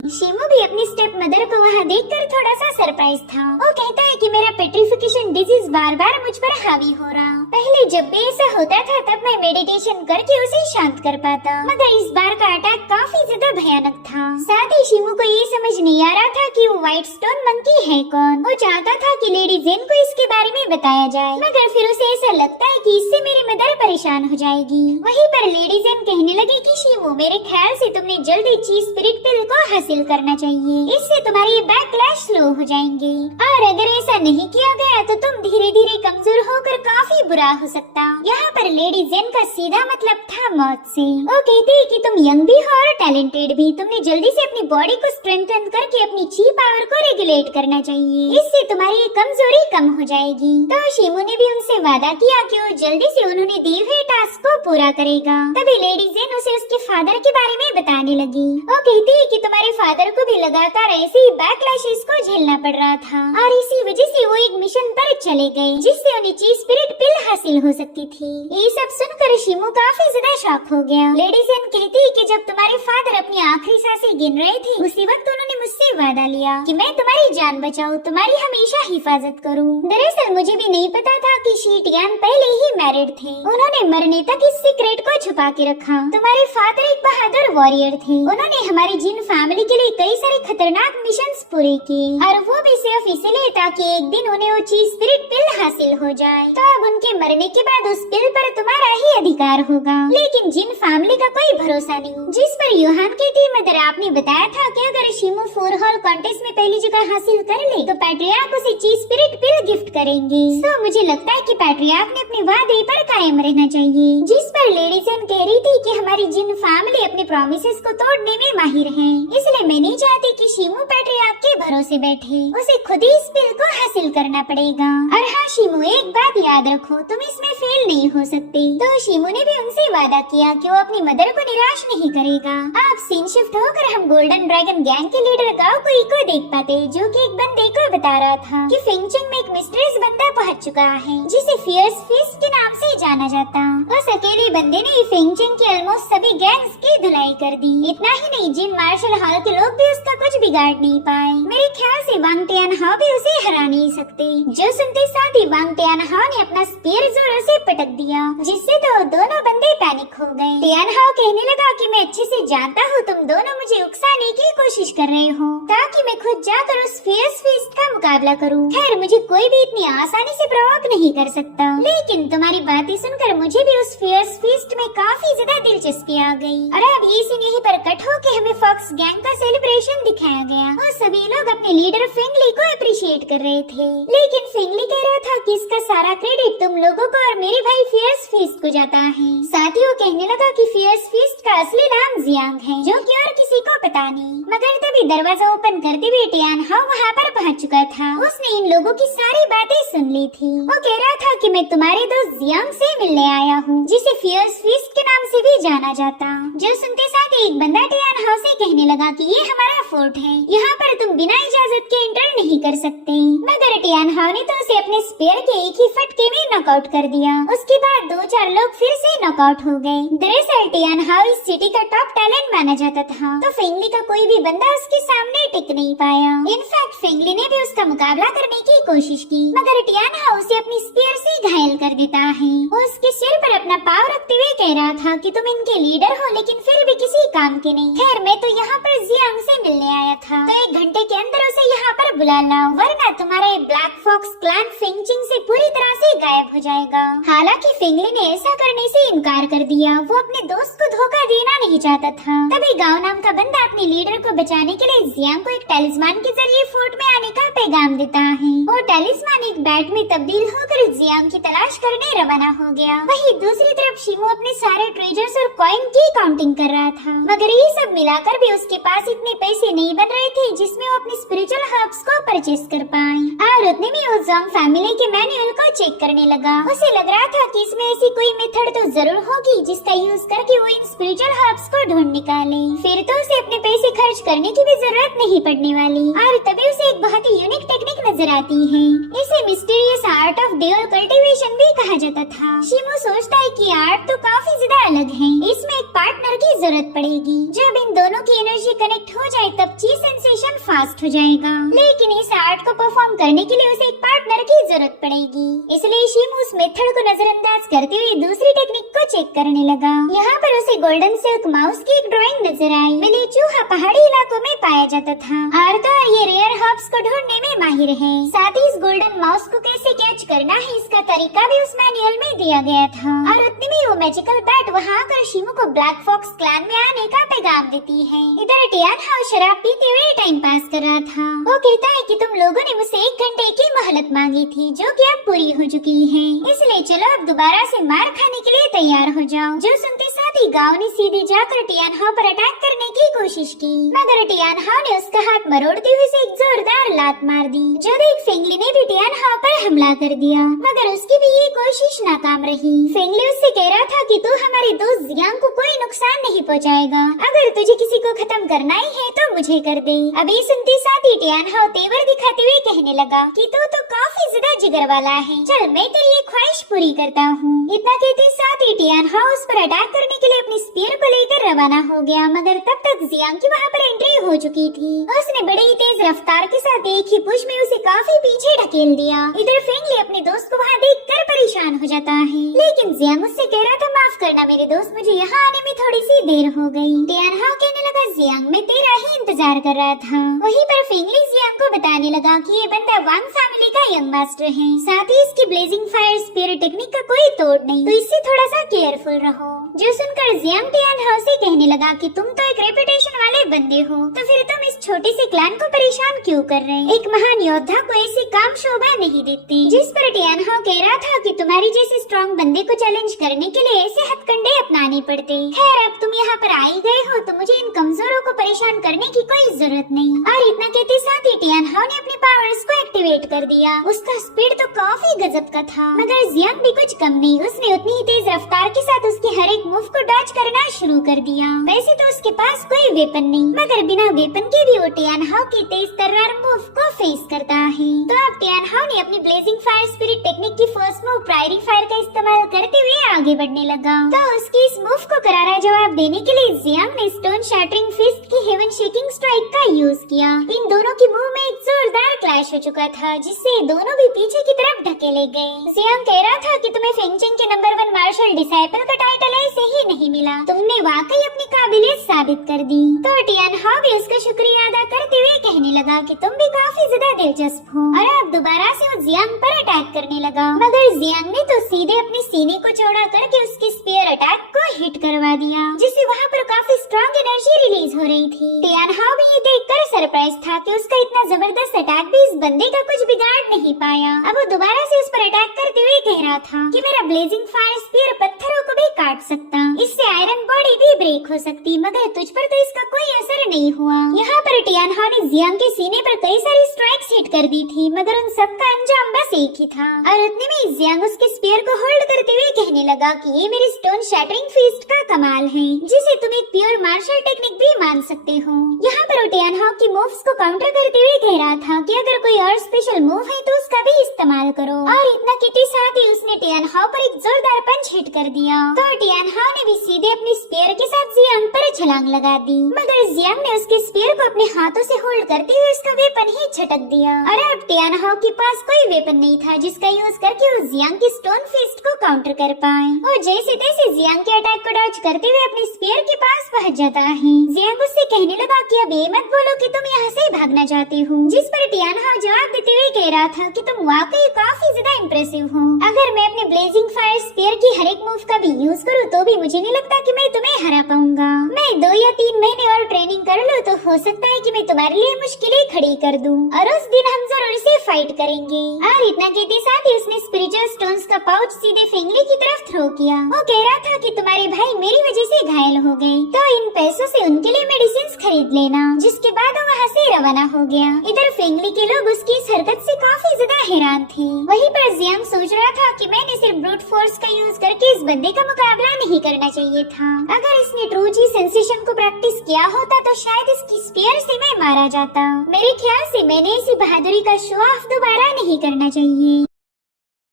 शिमो भी अपनी स्टेप मदर को वहाँ देखकर थोड़ा सा सरप्राइज था। वो कहता है कि मेरा पेट्रिफिकेशन डिजीज बार बार मुझ पर हावी हो रहा। पहले जब भी ऐसा होता था तब मैं मेडिटेशन करके उसे शांत कर पाता, मगर इस बार का अटैक काफी ज्यादा भयानक था। साथ ही शिमो को ये समझ नहीं आ रहा था कि वो व्हाइट स्टोन मंकी है कौन। वो चाहता था कि लेडी जेन को इसके बारे में बताया जाए, मगर फिर उसे ऐसा लगता है कि इससे मेरी मदर परेशान हो जाएगी। वहीं पर लेडी जेन कहने लगी कि शिमो मेरे ख्याल से तुमने जल्दी चीज स्पिरिट पिल को हासिल करना चाहिए, इससे तुम्हारी बैकलैश स्लो हो जाएंगे। और अगर ऐसा नहीं किया गया तो तुम धीरे धीरे कमजोर होकर काफी बुरा हो सकता। यहाँ पर लेडी जेन का सीधा मतलब था मौत से। वो कहती है कि तुम यंग भी हो और टैलेंटेड भी, तुमने जल्दी से अपनी बॉडी को स्ट्रेंथन करके अपनी ची पावर को रेगुलेट करना चाहिए, इससे तुम्हारी ये कमजोरी कम हो जाएगी। तो शिमो ने भी उनसे वादा किया कि वो जल्दी से उन्होंने दिए हुए टास्क को पूरा करेगा। तभी लेडी जेन उसे उसके फादर के बारे में बताने लगी। वो कहती है कि तुम्हारे फादर को भी लगातार ऐसे ही बैकलैशेस को झेलना पड़ रहा था और इसी वजह से वो एक मिशन पर चले गए, जिससे उन्हें चीज स्पिरिट पिल हासिल हो सकती थी। ये सब सुनकर शिमो काफी ज्यादा शॉक हो गया। लेडी जेन कहती है कि जब तुम्हारे फादर अपनी आखिरी सांसें गिन रहे थे उसी वक्त उन्होंने मुझसे वादा लिया कि मैं तुम्हारी जान बचाऊं, तुम्हारी हमेशा हिफाजत करूं। दरअसल मुझे भी नहीं पता था कि शी टियान पहले ही मैरिड थे। उन्होंने मरने तक इस सीक्रेट को छुपा के रखा। तुम्हारे फादर एक बहादुर वॉरियर थे। उन्होंने हमारी जिन फैमिली के लिए कई सारे खतरनाक मिशंस पूरे किए, और वो भी सिर्फ इसलिए ताकि एक दिन उन्हें वो चीज स्पिरिट पिल हासिल हो जाए। तो अब उनके मरने के बाद उस पिल पर तुम्हारा ही अधिकार होगा। लेकिन जिन फैमिली का कोई भरोसा नहीं। जिस पर यूहान की थी मदर आपने बताया था कि अगर शिमो 4 हॉल कॉन्टेस्ट में पहली जगह हासिल कर ले तो पैट्रियार्क उसे चीज स्पिरिट पिल गिफ्ट करेंगे। तो मुझे लगता है कि पैट्रियार्क ने अपने वादे पर कायम रहना चाहिए। जिस पर लेडी जेन कह रही थी कि हमारी जिन फैमिली अपने प्रॉमिसेस को तोड़ने में माहिर है, इसलिए मैं नहीं चाहती कि शिमो पैट्रियार्क के भरोसे बैठे। उसे खुद ही इस पिल को हासिल करना पड़ेगा। और हाँ शिमो, एक बात याद रखो, तुम इसमें फेल नहीं हो सकते। तो शिमो ने भी उनसे वादा किया कि वो अपनी मदर को निराश नहीं करेगा। आप सीन शिफ्ट होकर हम गोल्डन ड्रैगन गैंग के लीडर गाओ कोई को देख पाते, जो कि एक बंदे को बता रहा था कि फिंगचिंग में एक मिस्टीरियस बंदा पहुंच चुका है जिसे फियर्स फिस्ट के नाम से जाना जाता। उस अकेले बंदे ने फिंगचिंग के ऑलमोस्ट सभी गैंग्स की धुलाई कर दी। इतना ही नहीं, जिन मार्शल हॉल के लोग भी उसका कुछ बिगाड़ नहीं पाए। मेरे ख्याल से वांग टियानहाओ भी उसे हरा नहीं सकते। जो सुनते साथ ही वांग टियानहाओ ने अपना स्पीयर जोरों से पटक दिया, जिससे तो दोनों बंदे पैनिक हो गए। टियानहाओ कहने लगा कि मैं अच्छे से जानता हूँ तुम दोनों मुझे उकसाने की कोशिश कर रहे हो ताकि मैं खुद जाकर उस फियर्स फिस्ट का मुकाबला करूँ। खैर मुझे कोई भी इतनी आसानी से प्रवोक नहीं कर सकता, लेकिन तुम्हारी बातें सुनकर मुझे भी उस फियर्स फिस्ट में काफी ज्यादा दिलचस्पी आ गई। और अब ये सीन यहीं पर कट हो के हमें फॉक्स गैंग का सेलिब्रेशन दिखाया गया और सभी लोग अपने लीडर फिंगली को अप्रिशिएट कर रहे थे। लेकिन फिंगली कह रहा था कि इसका सारा क्रेडिट तुम लोगों को और मेरे भाई फियर्स फिस्ट को जाता है। साथ ही वो कहने लगा कि फियर्स फिस्ट का असली नाम जियांग है, जो कि और किसी को पता नहीं। मगर तभी दरवाजा ओपन करते हुए टियानहाओ वहाँ पर पहुँच चुका था। उसने इन लोगों की सारी बातें सुन ली थी। वो कह रहा था कि मैं तुम्हारे दोस्त जियांग से मिलने आया हूँ, जिसे फियर्स फिस्ट के नाम से भी जाना जाता। जो सुनते साथ से एक बंदा टियान हाउ से कहने लगा कि ये हमारा फोर्ट है, यहाँ पर तुम बिना इजाजत के एंटर नहीं कर सकते। मगर टियान हाउ ने तो उसे अपने स्पीयर के एक ही फटके में नॉकआउट कर दिया। उसके बाद 2-4 लोग फिर से नॉकआउट हो गए। दरअसल टियान हाउ इस सिटी का टॉप टैलेंट माना जाता था, तो फेंगली का कोई भी बंदा उसके सामने टिक नहीं पाया। इनफैक्ट फेंगली ने भी उसका मुकाबला करने की कोशिश की, मगर टियान हाउ उसे अपनी स्पीयर से घायल कर देता है। वो उसके सिर पर अपना पाँव रखते हुए कह रहा था कि तुम इनके लीडर हो, लेकिन फिर भी किसी काम के नहीं। खैर मैं तो यहाँ पर जियांग से मिलने आया था, तो 1 घंटे के अंदर उसे यहाँ पर बुला लाओ, वरना तुम्हारा ये ब्लैक फॉक्स क्लैन फेंगचिंग से पूरी तरह से गायब हो जाएगा। हालांकि फेंगली ने ऐसा करने से इनकार कर दिया। वो अपने दोस्त को धोखा देना नहीं चाहता था। तभी गांव नाम का बंदा अपने लीडर को बचाने के लिए जियांग को एक टैलिस्मान के जरिए फोर्ट में आने का पैगाम देता है। वो टैलिस्मान एक बैट में तब्दील होकर जियांग की तलाश करने रवाना हो गया। वहीं दूसरी तरफ शिमो अपने सारे ट्रेजर्स और कॉइन की काउंटिंग कर रहा था, मगर ये सब मिलाकर भी उसके पास इतने पैसे नहीं बन रहे थे जिसमें वो अपने स्पिरिचुअल हर्ब्स को परचेस कर पाए। और उतने में वो जोंग फैमिली के मैनुअल को चेक करने लगा। उसे लग रहा था कि इसमें ऐसी कोई मेथड तो जरूर होगी जिसका यूज करके वो इन स्पिरिचुअल हर्ब्स को ढूंढ निकाले। फिर तो उसे अपने पैसे खर्च करने की भी जरूरत नहीं पड़ने वाली। और तभी उसे एक बहुत ही यूनिक टेक्निक नजर आती है। इसे mysterious art of dual cultivation भी कहा जाता था। शिमो सोचता है कि आर्ट तो काफी ज्यादा अलग है, इसमें एक पार्टनर की जरूरत पड़ेगी। जब इन दोनों की एनर्जी कनेक्ट हो जाए तब ची सेंसेशन फास्ट हो जाएगा, लेकिन इस आर्ट को परफॉर्म करने के लिए उसे एक पार्टनर की जरूरत पड़ेगी। इसलिए शिमो उस मेथड को नजरअंदाज करते हुए दूसरी टेक्निक को चेक करने लगा। यहाँ पर उसे गोल्डन सिल्क माउस की एक ड्राइंग नजर आई। मिली चूहा पहाड़ी इलाकों में पाया जाता था और तो ये रेयर हर्ब्स को ढूंढने में माहिर है। साथ ही इस गोल्डन माउस को कैसे कैच करना है इसका तरीका भी उस मैनुअल में दिया गया था। और उतने में वो मैजिकल बैट वहाँ आकर शिमो को ब्लैक फॉक्स क्लैन में आने का पैगाम देती है। इधर टियान हाउ शराब पीते हुए टाइम पास कर रहा था। वो कहता है कि तुम लोगों ने मुझसे 1 घंटे की मोहलत मांगी थी, जो कि अब पूरी हो चुकी है, इसलिए चलो अब दोबारा से मार खाने के लिए तैयार हो जाओ। जो सुनते साथ ही गांव ने सीधे जाकर टियान हाउ पर अटैक करने की कोशिश की, मगर टियान हाउ ने उसका हाथ मरोड़ते हुए उसे एक जोरदार लात मार दी। जो देख फेंगली ने भी टियान हाउ पर हमला कर दिया, मगर उसकी भी ये कोशिश नाकाम रही। फेंगली उससे कह रहा था कि तू हमारे दोस्त जियांग को कोई नुकसान नहीं पहुंचाएगा, अगर तुझे किसी को खत्म करना ही है तो मुझे कर दे। अभी सुनते साथ ही टियान हाउ तेवर दिखाते हुए कहने लगा कि तू तो काफी ज्यादा जिगर वाला है, चल मैं तेरी ये ख्वाहिश पूरी करता हूँ। इतना कहते साथ ही टियान हाउ उस पर अटैक करने के लिए अपनी स्पीयर को लेकर रवाना हो गया, मगर तब तक जियांग की वहाँ पर एंट्री हो चुकी थी। उसने बड़े ही तेज रफ्तार के साथ एक ही पुश में उसे काफी पीछे ढकेल दिया। इधर फेंगली अपने दोस्त को वहाँ देख कर परेशान हो जाता है, लेकिन जियांग उससे कह रहा था माफ करना मेरे दोस्त, मुझे यहाँ आने में थोड़ी सी देर हो गई। टियान हाउ कहने लगा जियांग मैं तेरा ही इंतजार कर रहा था। वहीं पर फेंगली जियांग को बताने लगा कि ये बंदा वांग फैमिली का यंग मास्टर है, साथ ही इसकी ब्लेजिंग फायर स्पीयर टेक्निक का कोई तोड़ नहीं, तो इससे थोड़ा सा केयरफुल रहो। जो सुनकर जियांग टियान हाउ से कहने लगा कि तुम तो एक रेपुटेशन वाले बंदे हो, तो फिर तुम इस छोटे से क्लैन को परेशान क्यों कर रहे? एक महान योद्धा को ऐसी काम शोभा नहीं देती। जिस पर टियान हाउ कह रहा था कि तुम्हारी जैसे स्ट्रॉन्ग बंदे को चैलेंज करने के लिए ऐसे हथकंडे अपनाने पड़ते। खैर अब तुम यहाँ पर आई गए हो तो मुझे इन कमजोरों को परेशान करने की कोई जरूरत नहीं। और इतना कहते साथ ही टियान हाउ ने अपने पावर्स को एक्टिवेट कर दिया। उसका स्पीड तो काफी गजब का था, मगर जियांग भी कुछ कम नहीं, उसने उतनी ही तेज रफ्तार के साथ उसके हर एक मूव को डॉज करना शुरू कर दिया। वैसे तो उसके पास कोई वेपन नहीं, मगर बिना वेपन के भी वो टियान हाउ के तेज तर्रार मूव को फेस करता है। तो अब टियान हाउ ने अपनी ब्लेजिंग फायर स्पिरिट टेक्निक की फर्स्ट मूव प्रायरी फायर का इस्तेमाल करते हुए आगे बढ़ने लगा। तो उसकी इस मूव को करारा जवाब देने के लिए जियांग ने स्टोन शैटरिंग फिस्ट की हेवन शेकिंग स्ट्राइक का यूज किया। इन दोनों की मूव में एक जोरदार क्लैश हो चुका था, जिससे दोनों भी पीछे की तरफ ढकेले गए। जियांग कह रहा था कि तुम्हें फेंगचिंग के नंबर 1 मार्शल डिसाइपल का टाइटल ऐसे ही नहीं मिला, तुमने वाकई अपनी काबिलियत साबित कर दी। तो टियान हाउ भी उसका शुक्रिया अदा करते हुए कहने लगा कि तुम भी काफी ज्यादा दिलचस्प हो। और अब दोबारा से वो जियांग पर अटैक करने लगा, मगर जियांग ने तो सीधे अपने सीने को चौड़ा करके उसके स्पीयर अटैक को हिट करवा दिया, जिससे वहाँ पर काफी स्ट्रॉन्ग एनर्जी रिलीज हो रही थी। टियान हाउ भी ये देखकर सरप्राइज था कि उसका इतना जबरदस्त अटैक भी इस बंदे का कुछ बिगाड़ नहीं पाया। अब वो दोबारा से उस पर अटैक करते हुए कह रहा था कि मेरा ब्लेजिंग फायर स्पीयर पत्थरों को भी काट सकता, इससे आयरन बॉडी भी ब्रेक हो सकती, मगर तुझ पर तो इसका कोई असर नहीं हुआ। यहाँ पर टियानहा ने जियांग के सीने पर कई सारी स्ट्राइक्स हिट कर दी थी, मगर उन सब का अंजाम बस एक ही था। और उतने में जियांग उसके स्पीयर को होल्ड करते हुए कहने लगा कि ये मेरी स्टोन शैटरिंग फीस्ट का कमाल है, जिसे तुम एक प्योर मार्शल टेक्निक भी मान सकते हो। यहाँ पर टियानहा की मूव्स को काउंटर करते हुए कह रहा था कि अगर कोई और स्पेशल मूव है तो उसका भी इस्तेमाल करो। और इतना कहते साथ ही उसने टियानहा पर एक जोरदार पंच हिट कर दिया, तो टियानहा ने भी सीधे अपनी स्पीयर के साथ जियांग पर छलांग लगा दी, मगर जियांग ने उसके स्पीयर को अपने हाथों से होल्ड करते हुए उसका वेपन ही झटक दिया। और अब टियानहा के पास कोई वेपन नहीं था जिसका यूज करके वो जियांग की स्टोन फिस्ट को काउंटर कर पाए। और जैसे तैसे जियांग के अटैक को डॉज करते हुए अपने स्पीयर के पास पहुंच जाता है। जियांग उससे कहने लगा कि अब ये मत बोलो कि तुम यहाँ से भागना चाहते हो, जिस पर टियानहा जवाब देते हुए कह रहा था कि तुम वाकई काफी ज्यादा इम्प्रेसिव हो। अगर मैं अपने ब्लेजिंग फायर स्पीयर की हर एक मूव का भी यूज करूँ तो भी मुझे नहीं लगता कि मैं तुम्हें हरा पाऊंगा। मैं 2 या 3 महीने और ट्रेनिंग कर लूँ तो हो सकता है कि मैं तुम्हारे लिए मुश्किलें खड़ी कर दूं, और उस दिन हम जरूर से फाइट करेंगे। और इतना कहते साथ ही उसने स्पिरिचुअल स्टोन्स का पाउच सीधे फेंगली की तरफ थ्रो किया। वो कह रहा था कि तुम्हारे भाई मेरी वजह से घायल हो गए, तो इन पैसों से उनके लिए मेडिसिन खरीद लेना। जिसके बाद वो वहाँ से रवाना हो गया। इधर फेंगली के लोग उसकी इस हरकत से काफी ज्यादा हैरान थे। वहीं पर जियांग सोच रहा था कि मैंने सिर्फ ब्रूट फोर्स का यूज करके इस बंदे का मुकाबला नहीं करना चाहिए था। अगर इसने ट्रू जी सेंसेशन को प्रैक्टिस किया होता तो शायद इसकी स्पीयर से मैं मारा जाता। मेरे ख्याल से मैंने इसी बहादुरी का शो ऑफ दोबारा नहीं करना चाहिए।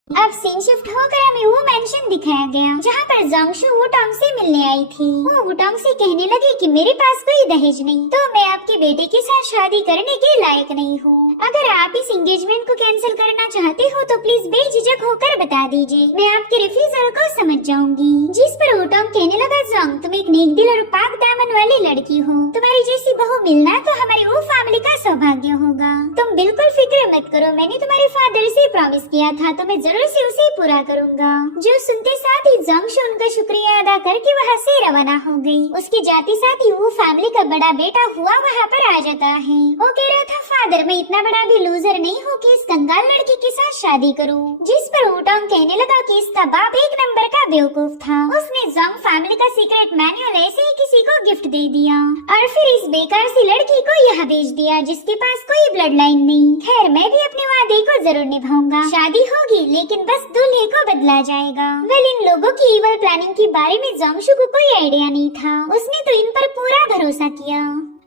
अब सीन शिफ्ट होकर हमें वो मेंशन दिखाया गया जहाँ पर जोंगशु वुटोंग से मिलने आई थी। वो वुटोंग से कहने लगी कि मेरे पास कोई दहेज नहीं, तो मैं आपके बेटे के साथ शादी करने के लायक नहीं हूँ। अगर आप इस एंगेजमेंट को कैंसिल करना चाहते हो तो प्लीज बेझिझक होकर बता दीजिए, मैं आपके रिफ्यूजल को समझ जाऊंगी। जिस पर वुटोंग कहने लगा, जोंग तुम एक नेक दिल और पाक दामन वाली लड़की हो, तुम्हारी जैसी बहू मिलना तो हमारी वो फैमिली का सौभाग्य होगा। तुम बिल्कुल फिक्र मत करो, मैंने तुम्हारे फादर से प्रॉमिस किया था तो मैं जरूर से उसे पूरा करूंगा। जो सुनते साथ ही जोंगशु उनका शुक्रिया अदा करके वहाँ से रवाना हो गई। उसके जाते साथ ही वो फैमिली का बड़ा बेटा हुआ वहाँ पर आ जाता है। वो कह रहा था, फादर मैं इतना बड़ा भी लूजर नहीं हूँ कि इस कंगाल लड़की के साथ शादी करूँ। जिस पर वुटोंग कहने लगा कि इसका बाप एक नंबर का बेवकूफ था, उसने जोंग फैमिली का सीक्रेट मैनुअल ऐसे ही किसी को गिफ्ट दे दिया और फिर इस बेकार सी लड़की को यहाँ भेज दिया जिसके पास कोई ब्लड लाइन नहीं। खैर मैं भी अपने वादे को जरूर निभाऊंगा, शादी होगी लेकिन बस दूल्हे को बदला जाएगा। वेल इन लोगों की इवल प्लानिंग के बारे में जोंगशु को कोई आइडिया नहीं था, उसने तो इन पर पूरा भरोसा किया।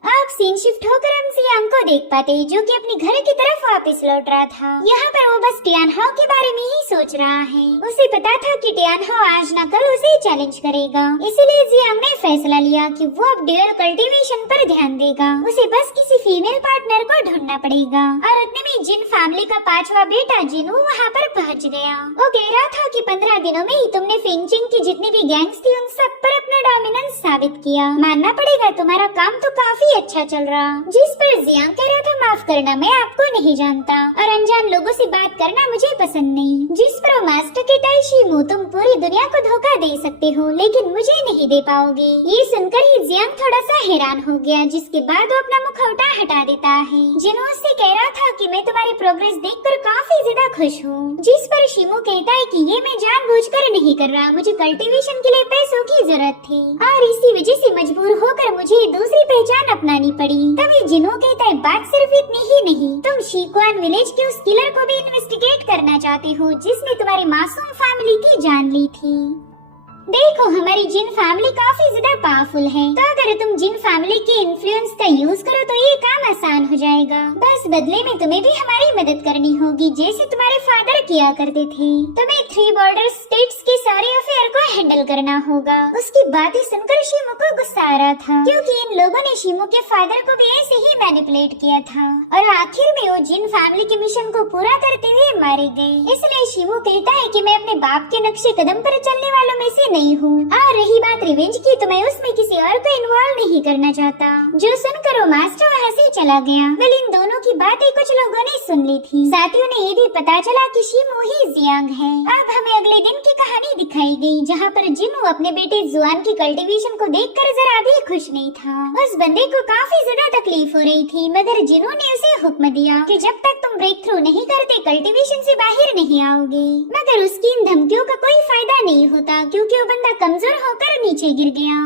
अब सीन शिफ्ट होकर हम जियांग को देख पाते जो कि अपने घर की तरफ वापस लौट रहा था। यहाँ पर वो बस टियानहाओ के बारे में ही सोच रहा है। उसे पता था कि टियानहाओ आज न कल उसे चैलेंज करेगा, इसीलिए जियांग ने फैसला लिया कि वो अब ड्यूअल कल्टीवेशन पर ध्यान देगा। उसे बस किसी फीमेल पार्टनर को ढूंढना पड़ेगा। और उतने में जिन फैमिली का 5वां बेटा जिनू वहाँ पर पहुँच गया। वो कह रहा था कि 15 दिनों में ही तुमने फेंगचिंग की जितनी भी गैंग्स थी उन सब पर अपना डोमिनेंस साबित किया, मानना पड़ेगा तुम्हारा काम तो काफी अच्छा चल रहा। जिस पर जियांग कह रहा था, माफ करना मैं आपको नहीं जानता और अनजान लोगों से बात करना मुझे पसंद नहीं। जिस पर मास्टर के ताइशीमू तुम पूरी दुनिया को धोखा दे सकते हो लेकिन मुझे नहीं दे पाओगे। ये सुनकर ही जियांग थोड़ा सा हैरान हो गया, जिसके बाद वो अपना मुखौटा हटा देता है। जिन्हों उससे कह रहा था कि मैं तुम्हारी प्रोग्रेस देखकर काफी ज्यादा खुश हूँ। जिस पर शिमू कहता है कि ये मैं जानबूझकर नहीं कर रहा, मुझे कल्टीवेशन के लिए पैसों की जरूरत थी और इसी वजह से मजबूर होकर मुझे दूसरी पहचान अपनानी पड़ी। तभी जिन्हों कहता है, बात सिर्फ इतनी ही नहीं, तुम शीकुआन विलेज के उस किलर को भी इन्वेस्टिगेट करना चाहते हो जिसने तुम्हारी मासूम फैमिली की जान ली थी। देखो हमारी जिन फैमिली काफी ज्यादा पावरफुल है, तो अगर तुम जिन फैमिली के इन्फ्लुएंस का यूज करो तो ये काम आसान हो जाएगा। बस बदले में तुम्हें भी हमारी मदद करनी होगी जैसे तुम्हारे फादर किया करते थे। तुम्हें 3 बॉर्डर स्टेट्स के सारे अफेयर को हैंडल करना होगा। उसकी बातें सुनकर शिमू को गुस्सा आ रहा था, क्योंकि इन लोगों ने शिमू के फादर को भी ऐसे ही मैनिपुलेट किया था और आखिर में वो जिन फैमिली के मिशन को पूरा करते हुए मारे गए। इसलिए शिमू कहता है कि मैं अपने बाप के नक्शे कदम पर चलने वालों में से नहीं हूँ। और रही बात रिवेंज की, तो मैं उसमें किसी और को इन्वॉल्व नहीं करना चाहता। जो सुनकर वो मास्टर वहाँ से चला गया। वेल इन दोनों की बातें कुछ लोगों ने सुन ली थी, साथ ही उन्हें ये भी पता चला कि शिमू ही जियांग है। अब हमें अगले दिन की कहानी दिखाई गई जहाँ पर जिनू अपने बेटे जुआन की कल्टीवेशन को देखकर जरा भी खुश नहीं था। उस बंदे को काफी ज्यादा तकलीफ हो रही थी, मगर जिनू ने उसे हुक्म दिया कि जब तक तुम ब्रेक थ्रू नहीं करते कल्टीवेशन से बाहर नहीं आओगे। मगर उसकी इन धमकियों का कोई फायदा नहीं होता, क्योंकि वो बंदा कमजोर होकर नीचे गिर गया।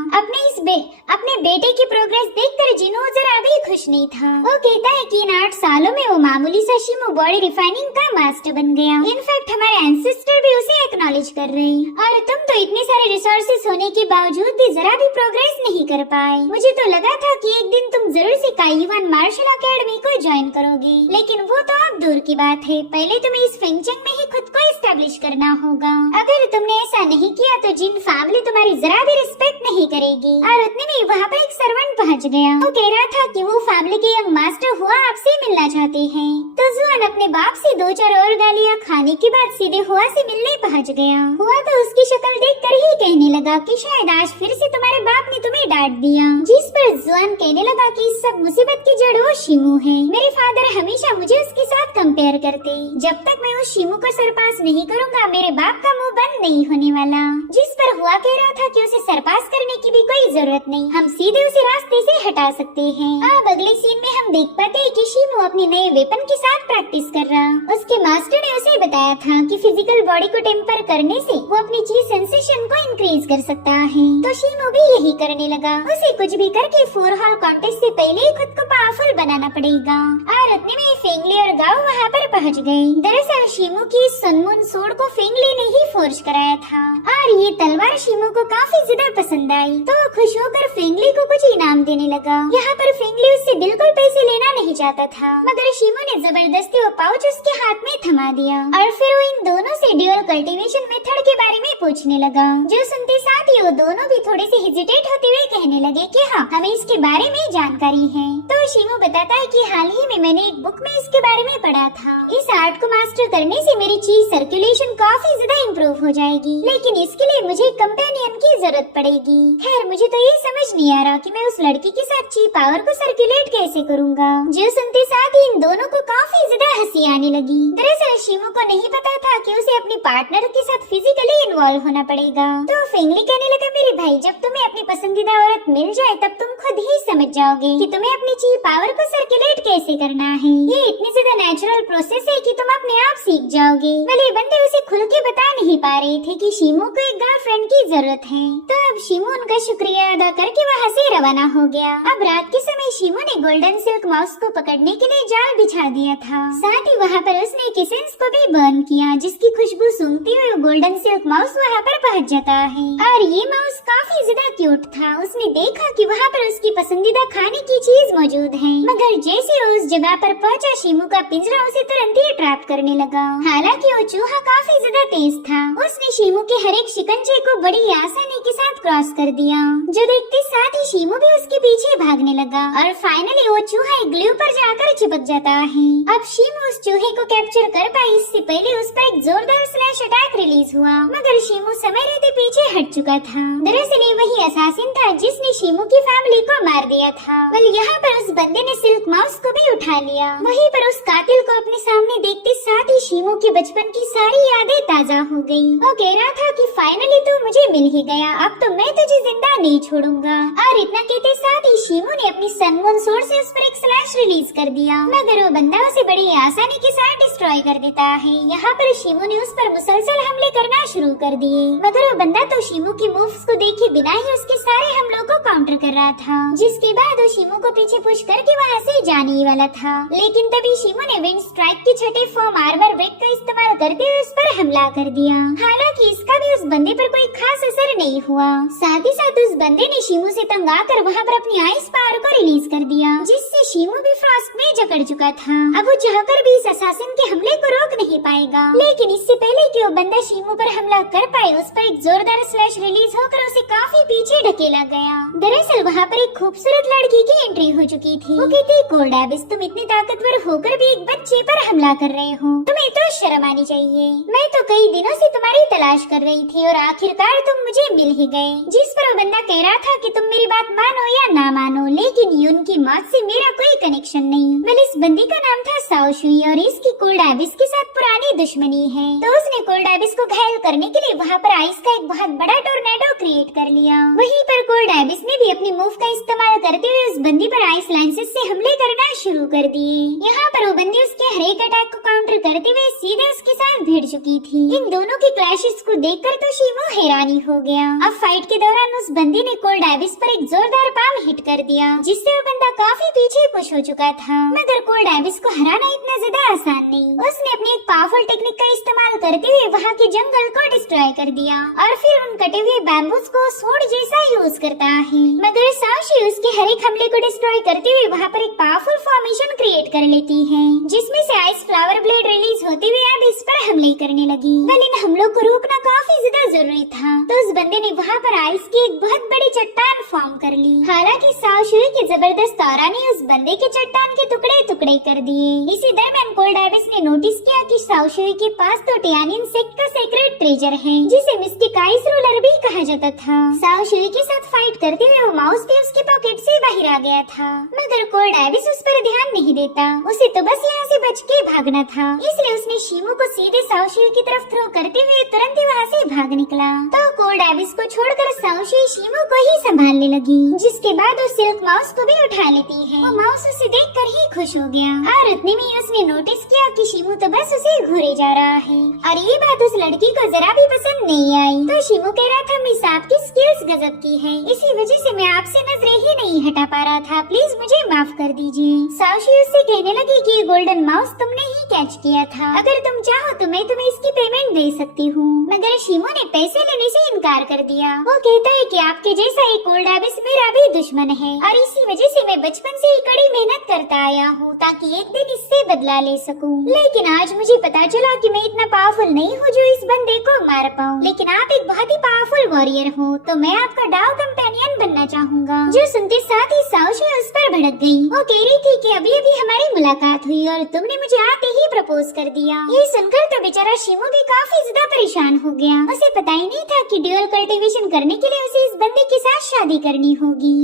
अपने बेटे की प्रोग्रेस देखकर जिन्हों जरा भी खुश नहीं था। वो कहता है कि इन 8 सालों में वो मामूली सा शिमू बॉडी रिफाइनिंग का मास्टर बन गया। इनफैक्ट हमारे एंसेस्टर भी उसे एक्नॉलेज कर रहे हैं और तुम तो इतने सारे रिसोर्सेस होने के बावजूद भी जरा भी प्रोग्रेस नहीं कर पाए। मुझे तो लगा था कि एक दिन तुम जरूर से काइवान मार्शल अकेडमी को ज्वाइन करोगे, लेकिन वो तो अब दूर की बात है। पहले तुम्हें इस फेंगचंग में ही खुद को एस्टेब्लिश करना होगा। अगर तुमने ऐसा नहीं किया तो जिन फैमिली तुम्हारी जरा भी रिस्पेक्ट नहीं करेगी। और उतने में वहाँ पर एक सर्वेंट पहुँच गया। वो कह रहा था कि वो फैमिली के यंग मास्टर हुआ आपसे मिलना चाहते हैं। तो जुआन अपने बाप से 2-4 और गालियाँ खाने के बाद सीधे हुआ से मिलने पहुँच गया। हुआ तो उसकी शक्ल देखकर ही कहने लगा कि शायद आज फिर से तुम्हारे बाप ने तुम्हें डांट दिया। जिस पर जुआन कहने लगा कि इस सब मुसीबत की जड़ वो शिमू है। मेरे फादर हमेशा मुझे उसके साथ कंपेयर करते। जब तक मैं उस शिमू को सरपास नहीं करूँगा मेरे बाप का मुँह बंद नहीं होने वाला। जिस पर हुआ कह रहा था कि उसे सरपास करने की भी कोई जरूरत नहीं, हम सीधे उसे रास्ते से हटा सकते हैं। अब अगले सीन में हम देख पाते हैं कि शिमू अपने नए वेपन के साथ प्रैक्टिस कर रहा। उसके मास्टर ने उसे बताया था कि फिजिकल बॉडी को टेम्पर करने से वो अपनी चीज सेंसेशन को इंक्रीज कर सकता है। तो शिमू भी यही करने लगा। उसे कुछ भी करके 4 हॉल कॉन्टेस्ट से पहले ही खुद को पावरफुल बनाना पड़ेगा। और उतने में फेंगली और गाओ वहाँ पर पहुँच गए। दरअसल शिमू की सनमून सोड को फेंगली ने ही फोर्स कराया था और ये तलवार शिमू को काफी ज्यादा पसंद आई। तो खुश होकर फेंगली को कुछ इनाम देने लगा। यहाँ पर फेंगली उससे बिल्कुल पैसे लेना नहीं चाहता था, मगर शिमू ने जबरदस्ती वो पाउच उसके हाथ में थमा दिया और फिर वो इन दोनों से ड्यूअल कल्टीवेशन मेथड के बारे में पूछने लगा। जो सुनते साथ ही वो दोनों भी थोड़े से हेजिटेट होते हुए कहने लगे कि हाँ हमें इसके बारे में जानकारी है। तो शिमू बताता है कि हाल ही में मैंने एक बुक में इसके बारे में पढ़ा था। इस आर्ट को मास्टर करने से मेरी चीज सर्कुलेशन काफी ज्यादा इम्प्रूव हो जाएगी, लेकिन इसके लिए मुझे कंपेनियन की जरूरत पड़ेगी। खैर मुझे तो ये समझ नहीं आ रहा कि मैं उस लड़की के साथ ची पावर को सर्कुलेट कैसे करूँगा। जो सुनते साथ ही इन दोनों को काफी ज्यादा हंसी आने लगी। दरअसल शिमू को नहीं पता था कि उसे अपने पार्टनर के साथ फिजिकली इन्वॉल्व होना पड़ेगा। तो फेंगली कहने लगा मेरे भाई जब तुम्हें अपनी पसंदीदा औरत मिल जाए तब तुम खुद ही समझ जाओगे कि तुम्हें अपनी ची पावर को सर्कुलेट कैसे करना है। ये इतनी ज्यादा नेचुरल प्रोसेस है कि तुम अपने आप सीख जाओगे। भले बंदे उसे खुल के बता नहीं पा रहे थे कि शिमू को एक गर्लफ्रेंड की जरूरत है। तो अब शिमू उनका शुक्रिया अदा करके वहाँ से रवाना हो गया। अब रात के समय शिमू ने गोल्डन सिल्क माउस को पकड़ने के लिए जाल बिछा दिया था। साथ ही वहाँ पर उसने किसेंस को भी बर्न किया, जिसकी खुशबू सूंघते हुए गोल्डन सिल्क माउस वहाँ पर पहुँच जाता है। और ये माउस काफी ज्यादा क्यूट था। उसने देखा कि वहाँ पर उसकी पसंदीदा खाने की चीज मौजूद है, मगर जैसे उस जगह पर पहुँचा शिमू का पिंजरा उसे तुरंत ही ट्रैप करने लगा। हालांकि वो चूहा काफी ज्यादा तेज था। उसने शिमू के हर एक शिकंजे को बड़ी आसानी के साथ क्रॉस कर दिया। जो देखते साथ ही शिमू भी उसके पीछे भागने लगा और फाइनली वो चूहा एक ग्लू पर जाकर चिपक जाता है। अब शिमू उस चूहे को कैप्चर कर पाई इससे पहले उस पर एक जोरदार स्लैश अटैक रिलीज हुआ, मगर शिमू समय रहते पीछे हट चुका था। दरअसल ये वही असासिन था जिसने शिमू की फैमिली को मार दिया था। बल यहाँ पर उस बंदे ने सिल्क माउस को भी उठा लिया। वहीं पर उस कातिल को अपने सामने देखते साथ ही शिमू के बचपन की सारी यादें ताजा हो गयी। वो कह रहा था कि फाइनली तू मुझे मिल ही गया, अब तो मैं तुझे जिंदा नहीं छोड़ूंगा। और इतना कहते साथ ही शिमू ने अपनी सनमून सोर्ड से उस पर एक स्लैश रिलीज कर दिया, मगर वो बंदा उसे बड़ी आसानी के साथ डिस्ट्रॉय कर देता है। यहाँ पर शिमू ने उस पर मुसलसल हमले करना शुरू कर दिए, मगर वो बंदा तो शिमू की मूव्स को देखे बिना ही उसके सारे हमलों को काउंटर कर रहा था। जिसके बाद वो शिमू को पीछे पुश करके वहाँ से जाने ही वाला था, लेकिन तभी शिमू ने विंड स्ट्राइक की छठे फॉर्म आर्मर ब्रेक का इस्तेमाल करते हुए उस पर हमला कर दिया। हालांकि इसका भी उस बंदे पर कोई खास असर नहीं हुआ। साथ ही साथ उस बंदे ने शिमू से तंग आकर वहाँ पर अपनी आइस पावर को रिलीज कर दिया, जिससे शिमू भी फ्रॉस्ट में जकड़ चुका था। अब वो चाहकर भी इस असासिन के हमले को रोक नहीं पाएगा, लेकिन इससे पहले कि वो बंदा शिमू पर हमला कर पाए उस पर एक जोरदार स्लैश रिलीज होकर उसे काफी पीछे ढकेला गया। दरअसल वहाँ पर एक खूबसूरत लड़की की एंट्री हो चुकी थी। वो कहती कोल्ड एबिस तुम इतने ताकतवर होकर भी एक बच्चे पर हमला कर रहे हो, तुम्हें तो शर्म आनी चाहिए। मैं तो कई दिनों से तुम्हारी तलाश कर रही थी और आखिरकार तुम मुझे मिल ही गए। जिस पर वो बंदा कह रहा था कि तुम मेरी बात मानो या ना मानो, लेकिन यून की मौत से मेरा कोई कनेक्शन नहीं। वेल इस बंदी का नाम था साओशुई और इसकी कोल्ड एबिस के साथ पुरानी दुश्मनी है। तो उसने कोल्ड एबिस को घायल करने के लिए वहाँ पर आइस का एक बहुत बड़ा टोर्नेडो क्रिएट कर लिया। वहीं पर कोल्ड एबिस ने भी अपनी मूव का इस्तेमाल करते हुए उस बंदी पर आइस लाइंसेस से हमले करना शुरू कर दिए। यहाँ पर वो बंदी उसके हर एक अटैक को काउंटर करते हुए सीधे उसके साथ भिड़ चुकी थी। इन दोनों के क्लैशेस को देखकर तो शिमू हैरानी हो गया। अब फाइट के दौरान उस बंदी ने कोल्ड एबिस पर एक जोरदार पावर हिट कर दिया, जिससे वो बंदा काफी पीछे पुश हो चुका था। मगर कोल्ड एबिस को हराना इतना ज्यादा आसान नहीं। उसने अपनी एक पावरफुल टेक्निक का इस्तेमाल करते हुए वहाँ के जंगल को डिस्ट्रॉय कर दिया और फिर उन कटे हुए बैम्बूज को स्वॉर्ड जैसा यूज करता है। मगर साओशी उसके हर एक हमले को डिस्ट्रॉय करते हुए वहाँ पर एक पावरफुल फॉर्मेशन क्रिएट कर लेती है, जिसमें से आइस फ्लावर ब्लेड रिलीज होते हुए एबिस पर हमले करने लगी। बल इन हमलों को रोकना काफी ज्यादा जरूरी था, तो उस बंदे ने वहाँ पर आइस की एक बहुत बड़ी चट्टान फॉर्म कर ली। हालांकि साओशी के जबरदस्त ऑरा ने उस बंदे के चट्टान के टुकड़े टुकड़े कर दिए। इसी दरम्यान कोल्ड एबिस ने नोटिस किया कि साओशी के पास तो टियानिन सेक्ट का सीक्रेट ट्रेजर है, जिसे मिस्टिक आइस रूलर भी कहा जाता था। साओशी के साथ फाइट करते हुए वो माउस भी उसके पॉकेट से बाहर आ गया था, मगर कोल्ड एबिस उस पर ध्यान नहीं देता। उसे तो बस यहाँ से बच के भागना था, इसलिए उसने शीमू को सीधे साओशी की तरफ थ्रो करते हुए तुरंत ही वहाँ से भाग निकला। तो कोल्ड एबिस को छोड़कर साओशी शीमू को ही संभालने लगी, जिसके बाद वो सिल्क माउस को भी उठा लेती है। वो माउस उसे देखकर ही खुश हो गया और उतने में उसने नोटिस किया कि शीमू तो बस उसे घूरे जा रहा है और ये बात उस लड़की को जरा भी पसंद नहीं आई। तो शीमू कह रहा था मिस आपकी स्किल्स गजब की है, इसी वजह से मैं आपसे नजरें ही नहीं हटा पा रहा था, प्लीज मुझे माफ कर दीजिए। साओशी उससे कहने लगी कि ये गोल्डन माउस तुमने ही कैच किया था, अगर तुम चाहो तो मैं तुम्हें इसकी पेमेंट दे सकती हूँ। मगर शीमू ने पैसे लेने से इनकार कर दिया। वो कहता है कि आपके जैसा एक कोल्ड एबिस मेरा भी दुश्मन है और इसी वजह से मैं बचपन से ही कड़ी मेहनत करता आया हूँ ताकि एक दिन इससे बदला ले सकूं। लेकिन आज मुझे पता चला कि मैं इतना पावरफुल नहीं हूँ जो इस बंदे को मार पाऊँ, लेकिन आप एक बहुत ही पावरफुल वॉरियर हो, तो मैं आपका डाव कंपेनियन बनना चाहूँगा। जो सुनते साथ ही साओशी उस पर भड़क गई। वो कह रही थी कि अभी अभी हमारी मुलाकात हुई और तुमने मुझे आते ही प्रपोज कर दिया। ये सुनकर तो बेचारा शीमू भी काफी ज्यादा परेशान हो गया। उसे पता ही नहीं था कि ड्यूअल कल्टीवेशन करने के लिए उसे इस बंदे के साथ शादी करनी होगी।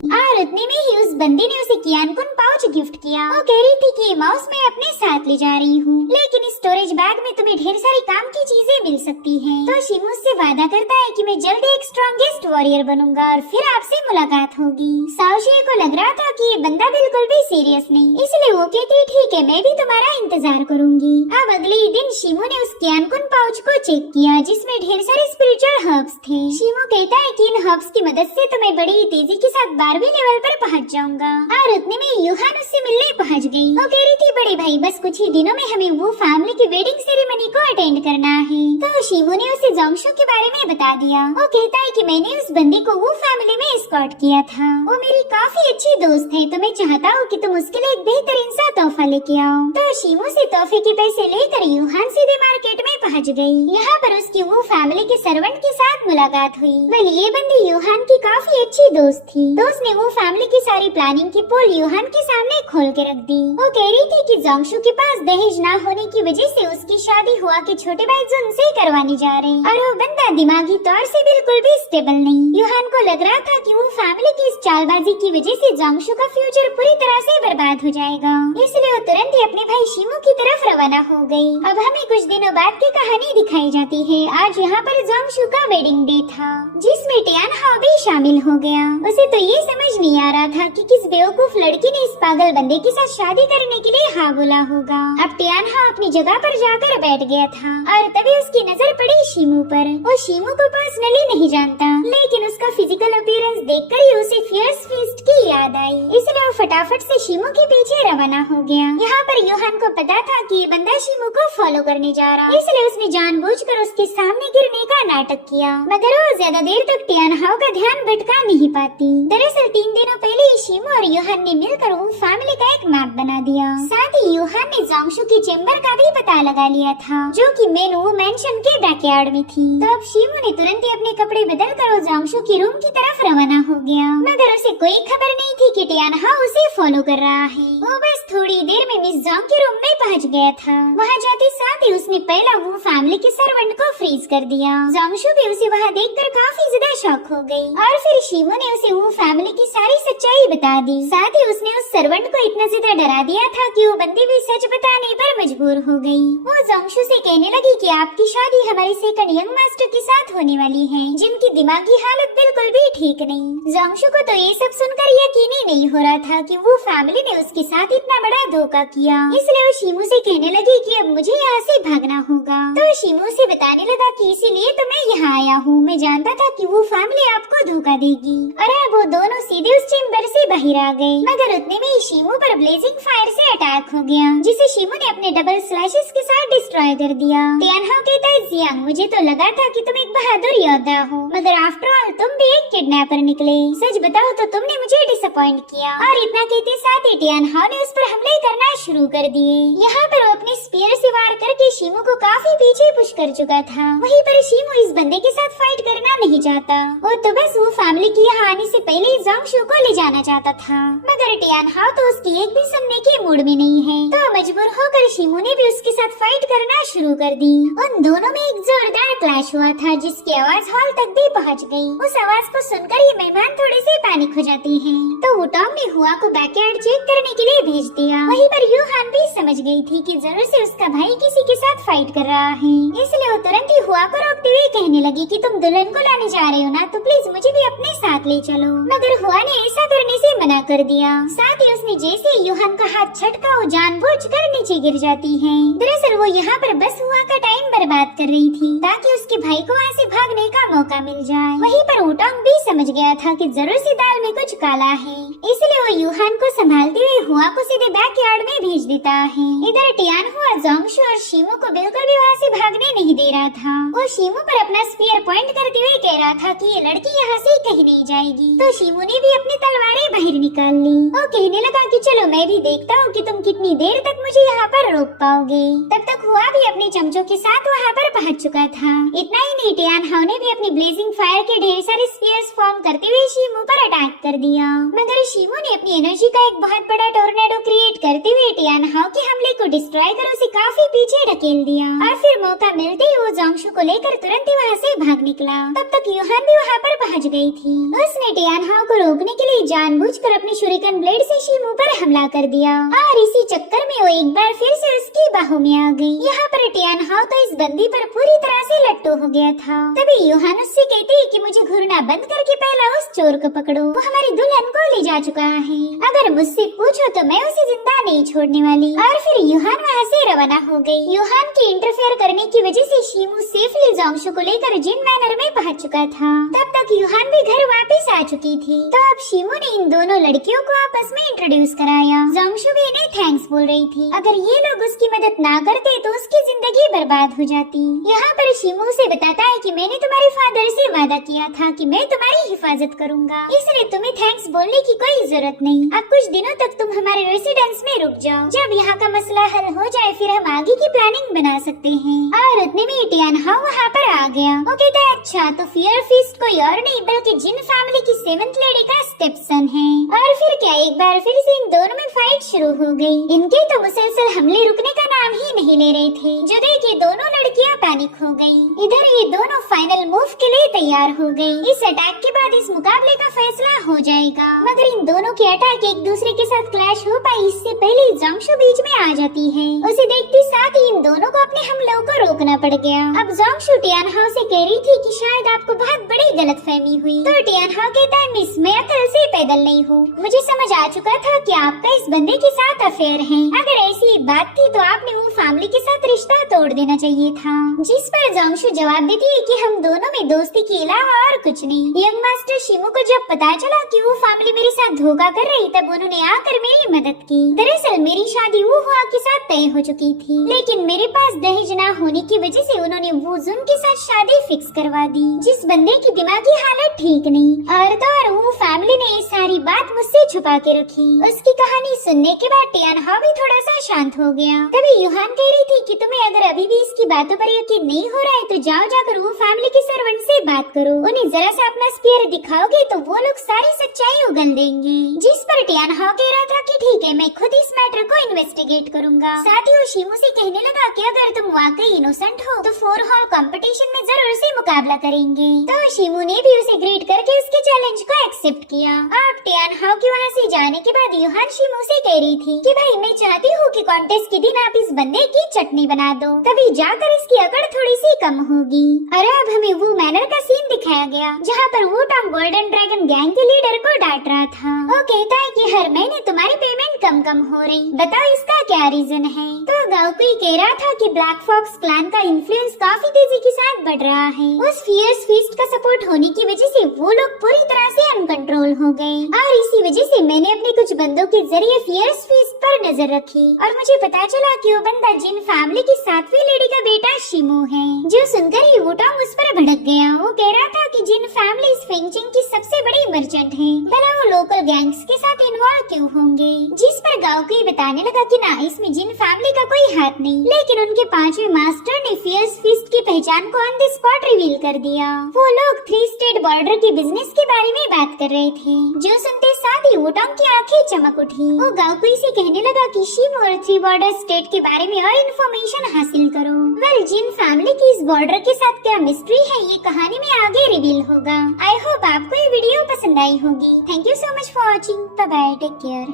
और उतने में ही उस बंदे ने उसे कियानकुन पाउच गिफ्ट किया। वो कह रही थी कि ये माउस मैं अपने साथ ले जा रही हूँ, लेकिन इस स्टोरेज बैग में तुम्हें ढेर सारी काम की चीजें मिल सकती हैं। तो शीमू से वादा करता है कि मैं जल्द एक स्ट्रॉन्गेस्ट वॉरियर बनूंगा और फिर आपसे मुलाकात होगी। साओशी को लग रहा था कि ये बंदा बिल्कुल भी सीरियस नहीं, इसलिए वो कहती ठीक है मैं भी तुम्हारा इंतजार करूंगी। अब अगले ही दिन शीमू ने उस कियानकुन पाउच को चेक किया, जिसमें ढेर सारे स्पिरिचुअल हर्ब्स थे। शीमू कहता है कि इन हर्ब्स की मदद से तो मैं बड़ी तेजी के साथ 12वीं लेवल पर पहुंच जाऊंगा। और उतने में यूहान उससे मिलने पहुंच गई। वो कह रही थी बड़े भाई बस कुछ ही दिनों में हमें वो फैमिली की वेडिंग सेरेमनी को अटेंड करना है। तो शीमू ने उसे जोंगशू के बारे में बता दिया। वो कहता है कि मैंने उस बंदी को वो फैमिली में एस्कॉर्ट किया था, वो मेरी काफी अच्छी दोस्त है, तो मैं चाहता हूँ कि तुम उसके लिए एक बेहतरीन सा तोहफा लेके आओ। तो शीमू से तोहफे के पैसे लेकर यूहान सीधे मार्केट में पहुँच गयी। यहाँ पर उसकी वो फैमिली के सर्वेंट के साथ मुलाकात हुई। वह ये बंदी यूहान की काफी अच्छी दोस्त थी, तो उसने वो फैमिली की सारी प्लानिंग की पोल यूहान के सामने खोल के रख दी। वो कह रही थी कि जोंगशू के पास दहेज ना होने की वजह से उसकी शादी हुआ के छोटे भाई जुन से करवाने जा रहे, और वो बंदा दिमागी तौर से बिल्कुल भी स्टेबल नहीं। यूहान को लग रहा था कि वो फैमिली की इस चालबाजी की वजह से जोंगशू का फ्यूचर पूरी तरह से बर्बाद हो जाएगा, इसलिए वो तुरंत ही अपने भाई शीमू की तरफ रवाना हो गई। अब हमें कुछ दिनों बाद की कहानी दिखाई जाती है। आज यहाँ पर जोंगशू का वेडिंग डे था, जिसमें टियान हाओ भी शामिल हो गया। उसे तो ये समझ नहीं आ रहा था कि किस बेवकूफ लड़की ने इस पागल बंदे के साथ शादी करने के लिए हाँ बोला होगा। अब टियान हाओ अपनी जगह पर जाकर बैठ गया था और तभी उसकी नजर पड़ी शीमू पर। वो शीमू को पर्सनली नहीं जानता, लेकिन उसका फिजिकल अपीयरेंस देखकर ही उसे फियर्स फीस्ट की याद आई, इसलिए वो फटाफट से शीमू के पीछे रवाना हो गया। यहाँ पर यूहान को पता था कि ये बंदा शीमू को फॉलो करने जा रहा, इसलिए उसने जानबूझकर उसके सामने गिरने का नाटक किया, मगर वो ज्यादा देर तक टियान हाओ का ध्यान भटका नहीं पाती। दरअसल 3 दिनों पहले ही शीमू और यूहान ने मिलकर वो फैमिली का एक मैप बना दिया। साथ ही यूहान ने जोंगशू की चेम्बर का भी पता लगा लिया था, जो कि मेन वो मेंशन के बैकयार्ड में थी। तो अब शीमू ने तुरंत ही अपने कपड़े बदल कर वो जोंगशू की रूम की तरफ रवाना हो गया, मगर उसे कोई खबर नहीं थी कि टियान हाओ उसे फॉलो कर रहा है। वो बस थोड़ी देर में मिस जोंग के रूम में पहुंच गया था। वहाँ जाते साथ ही उसने पहला वो फैमिली के सर्वेंट को फ्रीज कर दिया। जोंगशू भी उसे वहाँ देखकर काफी ज्यादा शॉक हो गई, और फिर शीमू ने उसे वो फैमिली की सारी सच्चाई बता दी। साथ ही उसने उस सर्वेंट को इतना ज्यादा डरा दिया था कि वो बंदी भी सच बताने पर मजबूर हो गई। वो जोंगशू से कहने लगी कि आपकी शादी हमारे सेकंड यंग मास्टर के साथ होने वाली है, जिनकी दिमागी हालत बिल्कुल भी ठीक नहीं। जोंगशू को तो ये सब सुनकर यकीन ही नहीं हो रहा था कि वो फैमिली ने उसके साथ इतना बड़ा धोखा किया, इसलिए वो शीमू से कहने लगी कि अब मुझे यहाँ से भागना होगा। तो शीमू से बताने लगा कि इसीलिए तो मैं यहाँ आया हूँ, मैं जानता था कि वो फैमिली आपको धोखा देगी और अब वो दोनों सीधे उस चेम्बर से बाहर आ गए, मगर उतने में ही शीमू पर ब्लेजिंग फायर से अटैक हो गया, जिसे शीमू ने अपने डबल स्लैशेस के साथ डिस्ट्रॉय कर दिया। टियानहाओ कहता है जियांग, मुझे तो लगा था कि तुम एक बहादुर योद्धा हो, मगर आफ्टर ऑल तुम भी एक किडनैपर निकले। सच बताओ तो तुमने मुझे डिसअपॉइंट किया। और इतना कहते साथ ही टियानहाओ ने उस पर हमले करना शुरू कर दिए। यहाँ पर वो अपने स्पीयर से वार करके शीमू को काफी पीछे पुश कर चुका था। वहीं पर शीमू इस बंदे के साथ फाइट करना नहीं चाहता, वो तो बस वो फैमिली की यहाँ आने से पहले ही जोंगशू को ले जाना चाहता था, मगर टियानहाओ तो उसकी एक भी सुनने के मूड में नहीं है। तो मजबूर होकर शीमू ने भी उसके साथ फाइट करना शुरू कर दी। उन दोनों में एक जोरदार क्लैश हुआ था, जिसकी आवाज हॉल तक भी पहुंच गई। उस आवाज को सुनकर ये मेहमान थोड़े से पैनिक हो जाते हैं, तो वुटांग ने हुआ को बैकयार्ड चेक करने के लिए भेज दिया। वहीं पर यूहान भी समझ गई थी कि जरूर से उसका भाई किसी के साथ फाइट कर रहा है, इसलिए वो तुरंत ही हुआ को रोकते हुए कहने लगी कि तुम दुल्हन को लाने जा रहे हो ना, तो प्लीज मुझे भी अपने साथ ले चलो। मगर हुआ ने ऐसा करने से मना कर दिया। साथ ही उसने जैसे यूहान का हाथ झटका, वो जानबूझकर नीचे गिर जाती है। दरअसल वो यहाँ पर बस हुआ का टाइम बर्बाद कर रही थी, ताकि उसके भाई को वहाँ से भागने का मौका मिल जाए। वहीं पर वुटांग भी समझ गया था कि जरूर से दाल में कुछ काला है, इसलिए वो यूहान को संभालते हुए हुआ को सीधे बैकयार्ड में भेज देता है। इधर टियानहुआ जोंगशू और शीमू को बिल्कुल भी वहाँ से भागने नहीं दे रहा था। वो शीमू पर अपना स्पीयर पॉइंट करते हुए कह रहा था कि ये लड़की यहाँ से कहीं नहीं जाएगी। तो शीमू ने भी अपनी तलवारें बाहर निकाल ली। वो कहने लगा कि चलो मैं भी देखता हूँ कि तुम कितनी देर तक मुझे यहाँ पर रोक पाओगे। तब तक हुआ भी अपने चमचों के साथ वहाँ पर पहुँच चुका था। इतना ही नहीं, टियानहाओ ने भी अपनी ब्लेजिंग फायर के ढेर सारे स्पीयर्स फॉर्म करते हुए शीमू पर अटैक कर दिया, मगर शीमू ने अपनी एनर्जी का एक बहुत बड़ा टोर्नेडो क्रिएट करते हुए टियानहाओ के हमले को डिस्ट्रॉय कर उसे काफी पीछे ढकेल दिया। और फिर मौका मिलते ही वो जोंगशू को लेकर तुरंत ही वहाँ से भाग निकला। तब तक यूहान भी वहाँ पर पहुँच गई थी। उसने टियानहाओ को रोकने के लिए जानबूझकर अपने शुरिकन ब्लेड से शीमू पर हमला कर दिया, और इसी चक्कर में वो एक बार फिर से उसकी बाहों में आ गई। यहाँ पर टियानहाओ तो इस बंदी पर पूरी तरह से लट्टू हो गया था। तभी यूहान उससे कहती है कि मुझे घूरना बंद करके पहला उस चोर को पकड़ो, वो हमारी दुल्हन को ले जा चुका है। अगर मुझसे पूछो तो मैं उसे जिंदा नहीं छोड़ने वाली। और फिर यूहान वहाँ से रवाना हो गई। यूहान के इंटरफेयर करने की वजह से शीमू सेफली जोंगशू को लेकर जिन मैनर में पहुँच चुका था। तब तक यूहान भी घर वापस आ चुकी थी। तो अब शीमू ने इन दोनों लड़कियों को आपस में इंट्रोड्यूस कराया। जोंगशू भी इन्हें थैंक्स बोल रही थी, अगर ये लोग उसकी मदद ना करते तो उसकी जिंदगी बर्बाद हो जाती। यहाँ पर शीमू से बताता है कि मैंने तुम्हारे फादर से वादा किया था कि मैं तुम्हारी हिफाजत करूँगा, इसलिए तुम्हें थैंक्स बोलने की कोई जरूरत नहीं। अब कुछ दिनों तक तुम हमारे रेसिडेंस में रुक जाओ, जब यहाँ का मसला हल हो जाए फिर हम आगे की प्लानिंग बना सकते हैं। और उतने में टियानहाओ वहाँ पर आ गया। वो कहता है अच्छा तो फियर फीस्ट कोई और नहीं बल्कि जिन फैमिली की 7th लेडी का स्टेपसन है। और फिर क्या एक बार फिर से इन दोनों में फाइट शुरू हो गई। इनके तो मुसलसल हमले रुकने का नाम ही नहीं ले रहे थे, जो देख दोनों लड़कियाँ पैनिक हो गयी। इधर ये दोनों फाइनल मूव के लिए तैयार हो गयी। इस अटैक के बाद इस मुकाबले का फैसला हो जाएगा, मगर इन दोनों के अटैक एक दूसरे के साथ क्लैश हो पाए इससे पहले जोंगशू बीच में आ जाती है। उसे देखते साथ ही इन दोनों को अपने हमलों को रोकना पड़ गया। अब जोंगशू टियानहाओ से कह रही थी कि शायद आपको बहुत बड़ी गलतफहमी हुई। तो टियानहाओ कहता है मिस मैं अकल से पैदल नहीं हूँ, मुझे समझ आ चुका था कि आपका इस बंदे के साथ अफेयर है। अगर ऐसी बात थी तो आपने वो फैमिली के साथ रिश्ता तोड़ देना चाहिए था। जिस पर जोंगशू जवाब देती है कि हम दोनों में दोस्ती के अलावा और कुछ नहीं। यंग मास्टर शीमू को जब पता चला कि वो फैमिली मेरे साथ धोखा कर रही तब उन्होंने आकर मेरी मदद की। दरअसल मेरी शादी वो हुआ के साथ तय हो चुकी थी, लेकिन मेरे पास दहेज न होने की वजह से उन्होंने वो जुन के साथ शादी फिक्स करवा दी, जिस बंदे की दिमागी हालत ठीक नहीं। और तो और वो फैमिली ने ये सारी बात मुझसे छुपा के रखी। उसकी कहानी सुनने के बाद टियानहाओ भी थोड़ा सा शांत हो गया। तभी यूहान कह रही थी कि तुम्हें अगर अभी भी इसकी बातों पर यकीन नहीं हो रहा है तो जाओ जाकर वो फैमिली के सर्वेंट से बात करो, उन्हें जरा सा अपना स्पीयर दिखाओगे तो वो लोग सारी सच्चाई उगल देंगे। जिस पर टियानहाओ कह रहा था कि ठीक है मैं खुद इस मैटर को इन्वेस्टिगेट करूंगा। साथ ही वो शीमू से कहने लगा कि अगर तुम वाकई इनोसेंट हो तो 4 हॉल कंपटीशन में जरूर से मुकाबला करेंगे। तो शीमू ने भी उसे ग्रीट करके उसके चैलेंज को एक्सेप्ट किया। अब टियानहाओ के वहाँ से जाने के बाद यूहान शीमू से कह रही थी कि भाई मैं चाहती हूँ कि कॉन्टेस्ट के दिन आप इस बंदे की चटनी बना दो, तभी जाकर इसकी अकड़ थोड़ी सी कम होगी। अरे अब हमें वो मैनर का सीन दिखाया गया जहाँ पर वुटांग गोल्डन ड्रैगन गैंग के लीडर को डांट रहा था। वो कहता है कि हर महीने तुम्हारी पेमेंट कम कम हो रही, बताओ इसका क्या रीजन है। तो गाउकुई कह रहा था कि ब्लैक फॉक्स क्लैन का इन्फ्लुएंस काफी तेजी के साथ बढ़ रहा है। उस फियर्स फीस्ट का सपोर्ट होने की वजह से वो लोग पूरी तरह से अनकंट्रोल हो गए और इसी वजह से मैंने अपने कुछ बंदों के जरिए फियर्स फीस्ट पर नजर रखी और मुझे पता चला कि वो बंदा जिन फैमिली की 7वीं लेडी का बेटा शिमो है। जो सुनकर ही वुटांग उस पर भड़क गया। वो कह रहा था कि जिन फैमिली फेंगचिंग की सबसे बड़ी मर्चेंट है, भला वो लोकल गैंग्स के साथ इन्वॉल्व क्यों होंगे। जिस पर गाउकुई बताने लगा कि ना, इसमें जिन फैमिली का कोई हाथ नहीं, लेकिन उनके 5वें मास्टर ने फियर्स फीस्ट की पहचान को ऑन द स्पॉट रिवील कर दिया। वो लोग 3 स्टेट बॉर्डर के बिजनेस के बारे में बात कर रहे थे। जो सुनते साथ ही वुटांग की आंखें चमक उठी। वो गाउकुई से कहने लगा कि शिमो और 3 बॉर्डर स्टेट के बारे में और इन्फॉर्मेशन हासिल करो। वेल, जिन फैमिली की इस बॉर्डर के साथ क्या मिस्ट्री है, ये कहानी में आगे रिवील होगा। आई होप आपको ये वीडियो पसंद आई होगी। Thank you so much for watching. Bye bye, take care.